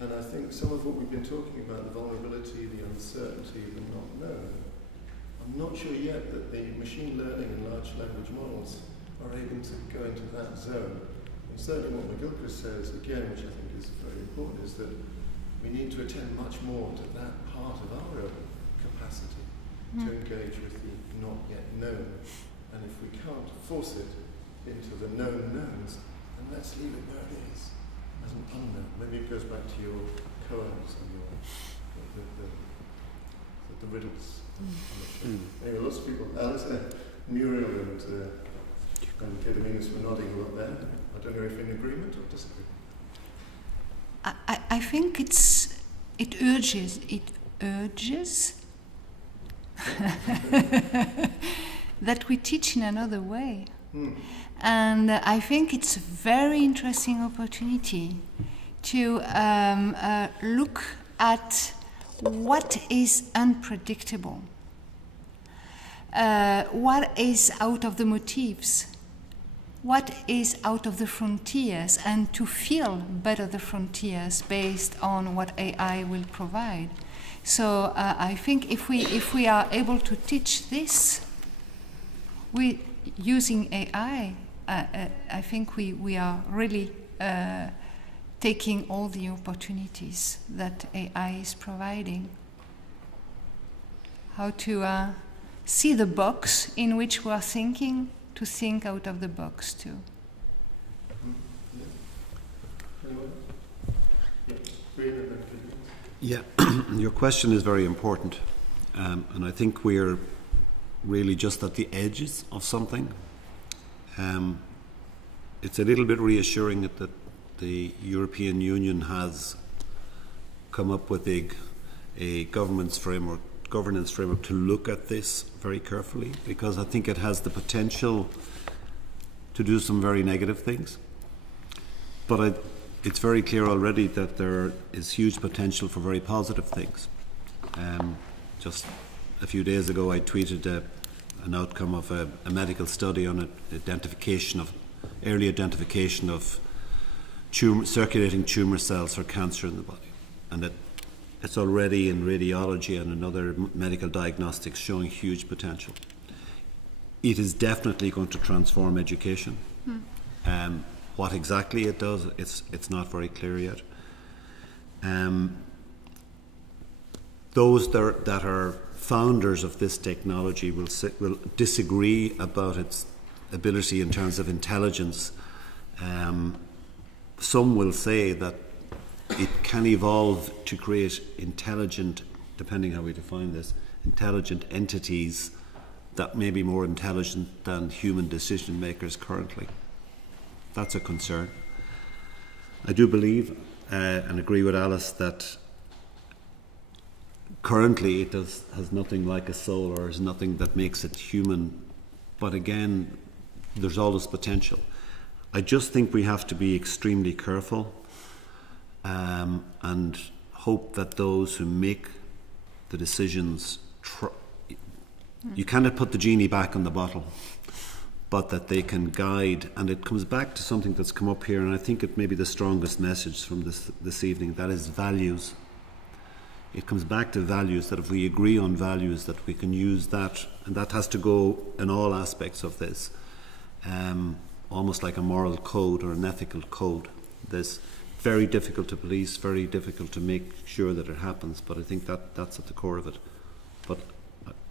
And I think some of what we've been talking about, the vulnerability, the uncertainty, the not known, I'm not sure yet that the machine learning and large language models are able to go into that zone. And certainly what McGilchrist says, again, which I think is very important, is that we need to attend much more to that part of our own capacity to engage with the not yet known. And if we can't force it into the known knowns, then let's leave it where it is, as an unknown. Maybe it goes back to your koans and your the riddles. Anyway, lots of people, Muriel and Gediminas were nodding a lot there. I don't know if in agreement or disagreement. I think it urges that we teach in another way. And I think it's a very interesting opportunity to look at what is unpredictable. what is out of the motifs, what is out of the frontiers, and to feel better the frontiers based on what AI will provide. So I think if we are able to teach this using AI, I think we are really taking all the opportunities that AI is providing. How to see the box in which we are thinking, to think out of the box too. Yeah, your question is very important, and I think we're really just at the edges of something. It's a little bit reassuring that the European Union has come up with a governance framework to look at this very carefully, because I think it has the potential to do some very negative things. But it's very clear already that there is huge potential for very positive things. Just a few days ago I tweeted an outcome of a medical study on early identification of circulating tumour cells for cancer in the body, and that it's already in radiology and in other medical diagnostics showing huge potential. It is definitely going to transform education. What exactly it does, it's not very clear yet. Those that are founders of this technology will disagree about its ability in terms of intelligence. Some will say that it can evolve to create intelligent, depending how we define this, intelligent entities that may be more intelligent than human decision makers currently. That's a concern. I do believe and agree with Alice that currently it has nothing like a soul, or is nothing that makes it human. But again, there's always potential. I just think we have to be extremely careful and hope that those who make the decisions, you cannot put the genie back in the bottle, but that they can guide. And it comes back to something that's come up here, and I think it may be the strongest message from this evening, that is values. It comes back to values, that if we agree on values, that we can use that, and that has to go in all aspects of this, almost like a moral code or an ethical code. This very difficult to police, very difficult to make sure that it happens, but I think that's at the core of it. But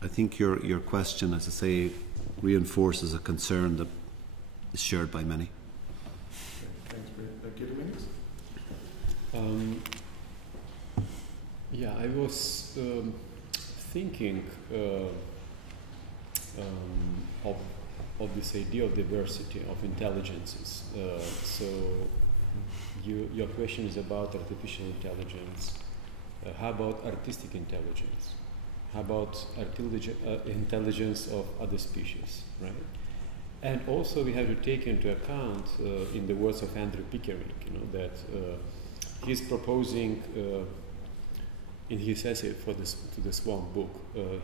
I think your question, as I say, reinforces a concern that is shared by many. Thanks, Gediminas. Yeah, I was thinking of this idea of diversity of intelligences. So your question is about artificial intelligence. How about artistic intelligence? How about intelligence of other species, right? And also we have to take into account, in the words of Andrew Pickering, that he's proposing, in his essay to the Swamp book,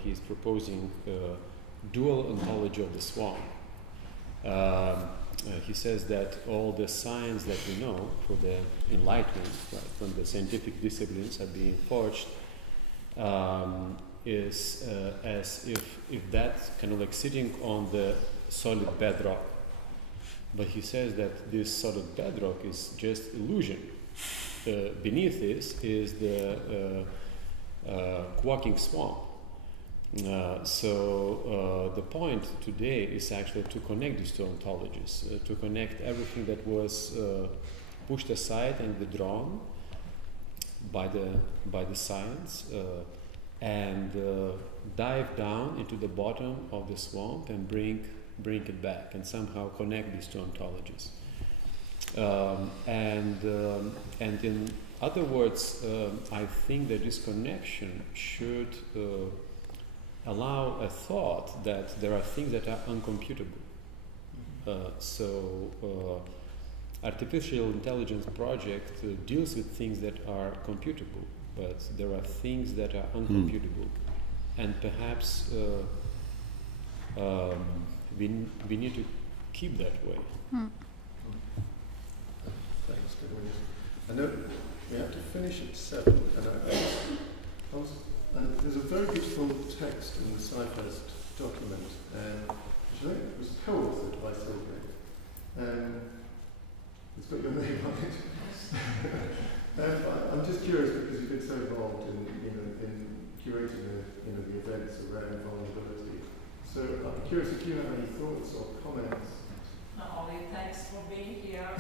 he's proposing dual ontology of the swamp. He says that all the science that we know for the Enlightenment, right, from the scientific disciplines are being forged, is as if that's kind of like sitting on the solid bedrock. But he says that this solid bedrock is just illusion. Beneath this is the quacking swamp. So the point today is actually to connect these two ontologies, to connect everything that was pushed aside and withdrawn by the science, and dive down into the bottom of the swamp and bring it back and somehow connect these two ontologies. And in other words, I think that this connection should allow a thought that there are things that are uncomputable. So artificial intelligence project deals with things that are computable, but there are things that are uncomputable. And perhaps we need to keep that way. Thanks, Gediminas. I know we have to finish at 7, and there's a very beautiful text in the CYFEST document, which I think was co-authored by Sylvia. It's got your name on it. I'm just curious because you've been so involved in curating the events around vulnerability. So I'm curious if you have any thoughts or comments. Not only thanks for being here. I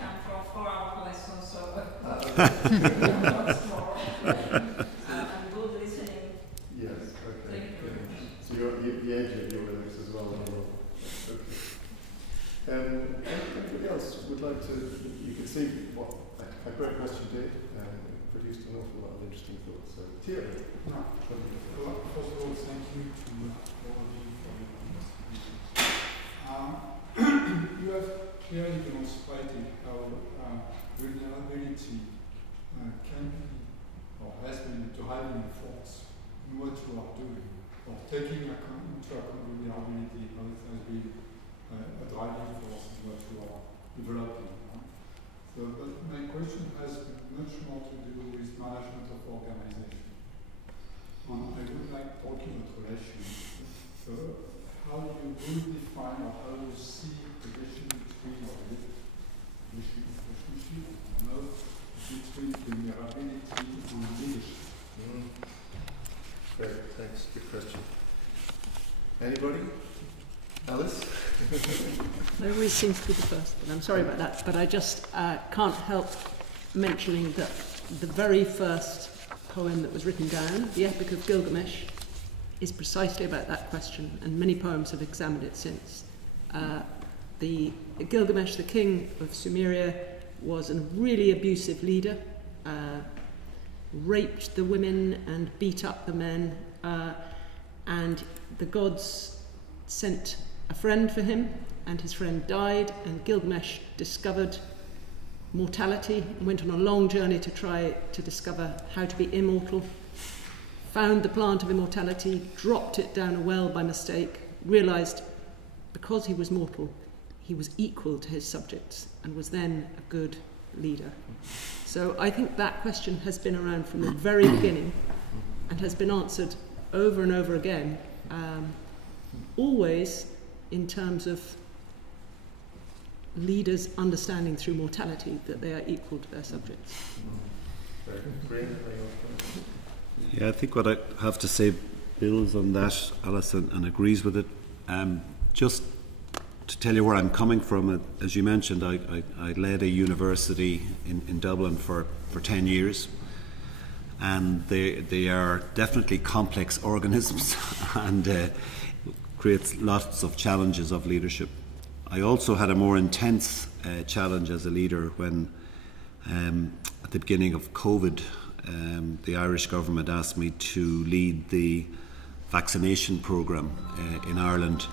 come from 4-hour lesson, so lots more. And good listening. Yes, okay. Thank you very much. So you're at the edge of your limits as well. Okay. Anybody else would like to? You can see what a great question did. Produced an awful lot of interesting thoughts. So, Thierry. First of all, thank you to all of you for your contribution. You have clearly demonstrated how vulnerability can be or has been a driving force in what you are doing, or taking into account vulnerability, how it has been a driving force in what you are developing. So, but my question has much more to do with management of organization. I would like talking about relations. So, how do you define or how do you see the relation between vulnerability and leadership? Great, thanks. Good question. Anybody? Alice? I always seem to be the first, but I'm sorry about that. But I just can't help mentioning that the very first poem that was written down, the Epic of Gilgamesh, is precisely about that question, and many poems have examined it since. The Gilgamesh, the king of Sumeria, was a really abusive leader, raped the women and beat up the men, and the gods sent a friend for him, and his friend died, and Gilgamesh discovered mortality and went on a long journey to try to discover how to be immortal, found the plant of immortality, dropped it down a well by mistake, realized because he was mortal, he was equal to his subjects, and was then a good leader. So I think that question has been around from the very beginning and has been answered over and over again, always in terms of leaders understanding through mortality that they are equal to their subjects. Yeah, I think what I have to say builds on that, Alison, and agrees with it. Just to tell you where I'm coming from, as you mentioned, I led a university in Dublin for 10 years, and they are definitely complex organisms and creates lots of challenges of leadership. I also had a more intense challenge as a leader when, at the beginning of COVID, the Irish government asked me to lead the vaccination programme in Ireland.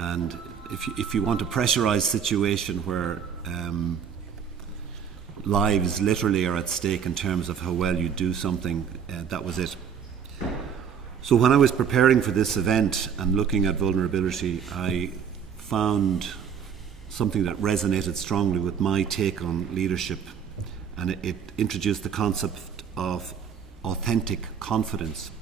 And if you want a pressurised situation where lives literally are at stake in terms of how well you do something, that was it. So when I was preparing for this event and looking at vulnerability, I found something that resonated strongly with my take on leadership, and it introduced the concept of authentic confidence.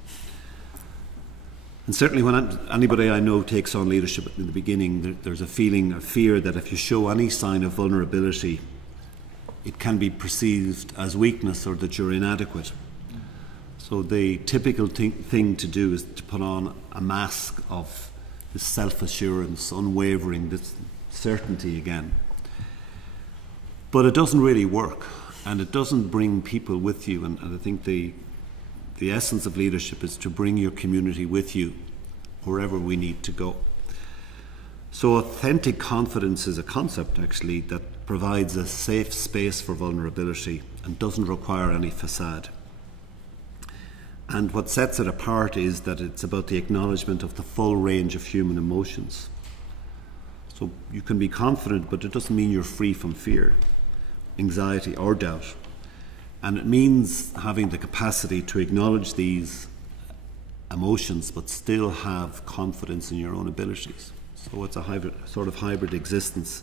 And certainly when anybody I know takes on leadership in the beginning, there's a feeling, a fear that if you show any sign of vulnerability, it can be perceived as weakness or that you're inadequate. So the typical thing to do is to put on a mask of this self-assurance, unwavering, this certainty again. But it doesn't really work, and it doesn't bring people with you, and I think the essence of leadership is to bring your community with you wherever we need to go. So authentic confidence is a concept actually that provides a safe space for vulnerability and doesn't require any facade. And what sets it apart is that it's about the acknowledgement of the full range of human emotions. So you can be confident, but it doesn't mean you're free from fear, anxiety or doubt. And it means having the capacity to acknowledge these emotions, but still have confidence in your own abilities. So it's a hybrid existence.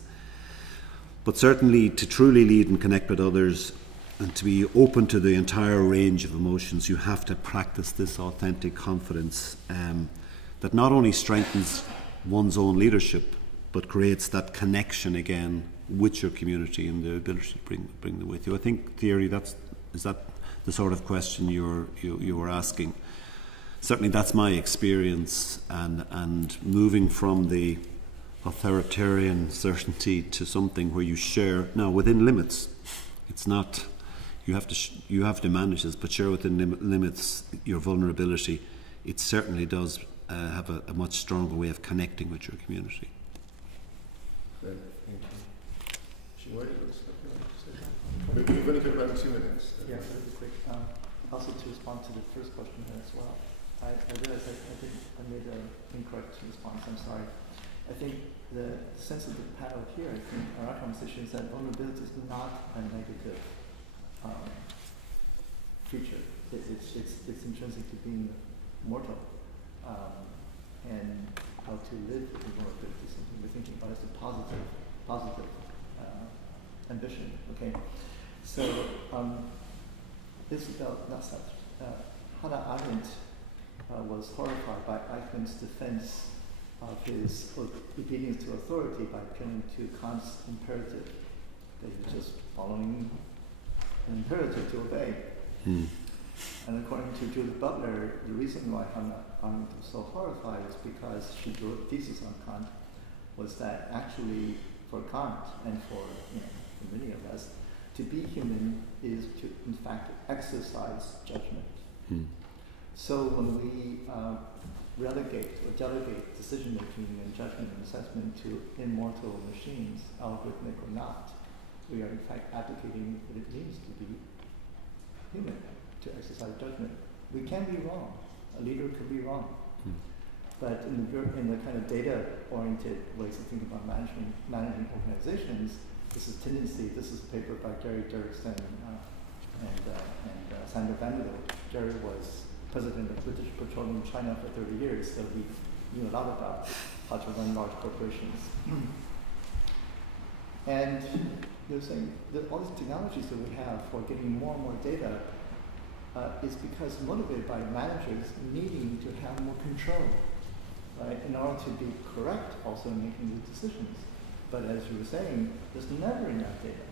But certainly to truly lead and connect with others and to be open to the entire range of emotions, you have to practice this authentic confidence that not only strengthens one's own leadership, but creates that connection again with your community and the ability to bring them with you. I think, Thierry, is that the sort of question you were asking? Certainly that's my experience, and moving from the authoritarian certainty to something where you share, now within limits. It's not, you have to manage this, but share within limits your vulnerability. It certainly does have a much stronger way of connecting with your community. Great, thank you. We've only got about 2 minutes. Yeah, really quick. Also to respond to the first question as well. I realized I think I made an incorrect response. I'm sorry. I think the sense of the panel here, I think our conversation is that vulnerability is not a negative feature. It's intrinsic to being mortal, and how to live with vulnerability is something we're thinking about as a positive ambition. Okay, so Hannah Arendt was horrified by Eichmann's defense of his obedience to authority by turning to Kant's imperative, that he's just following an imperative to obey. And according to Judith Butler, the reason why Hannah Arendt was so horrified is because she wrote a thesis on Kant, was that actually for Kant and for many of us, to be human is to in fact exercise judgment. So when we relegate or delegate decision making and judgment and assessment to immortal machines, algorithmic or not, we are in fact advocating what it means to be human, to exercise judgment. We can be wrong. A leader could be wrong. But in the kind of data-oriented ways of thinking about managing organizations, this is tendency. This is a paper by Gary Dirksen and Sander Vanderbilt. Gary was president of British Petroleum China for 30 years, so he knew a lot about how to run large corporations. And they were saying that all these technologies that we have for getting more and more data is because motivated by managers needing to have more control, right, in order to be correct also in making these decisions. But as you were saying, there's never enough data.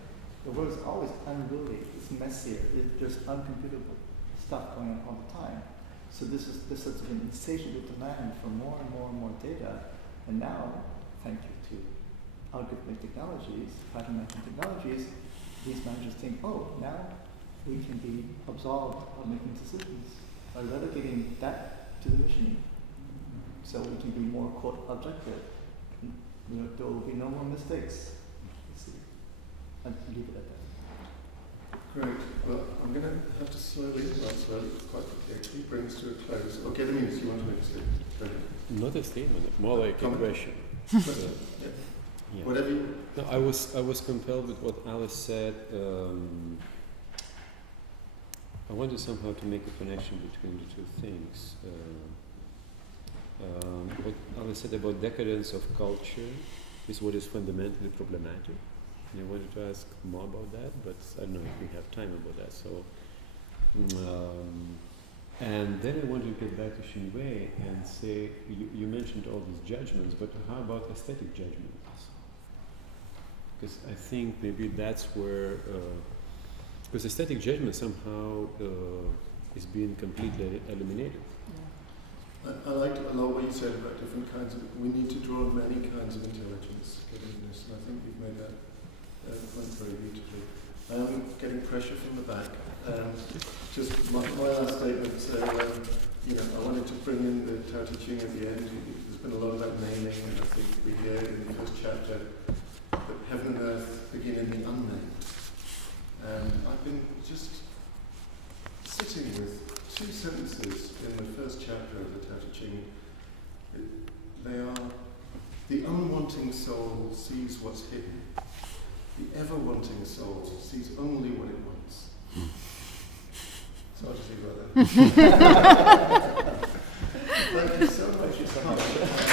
The world is always unruly, it's messier, there's uncomputable stuff going on all the time. So there's such an insatiable demand for more and more and more data. And now, thank you to algorithmic technologies, pattern matching technologies, these managers think, oh, now we can be absolved of making decisions by relegating that to the machine. So we can be more, quote, objective. There will be no more mistakes. And leave it at that. Great. Well, I'm going to have to slowly, quite quickly, bring us to a close. Okay, Gediminas, you want to make a statement? Not a statement, more like a question. Yeah. Whatever you... No, I was compelled with what Alice said. I wanted somehow to make a connection between the two things. What Alice said about decadence of culture is what is fundamentally problematic. And I wanted to ask more about that, but I don't know if we have time about that. So, and then I wanted to get back to Xinwei and say, you mentioned all these judgments, but how about aesthetic judgments? Because I think maybe that's where, because aesthetic judgment somehow is being completely eliminated. I liked a lot what you said about different kinds of, we need to draw on many kinds of intelligence, and I think you've made that point very beautifully. Getting pressure from the back. Just my last statement, so, I wanted to bring in the Tao Te Ching at the end. There's been a lot about naming, and I think we heard in the first chapter that heaven and earth begin in the unnamed. And I've been just sitting with 2 sentences in the first chapter of the Tao Te Ching. They are, the unwanting soul sees what's hidden. The ever-wanting soul sees only what it wants. So I'll just leave it like that. Thank you so much. Thank you so much.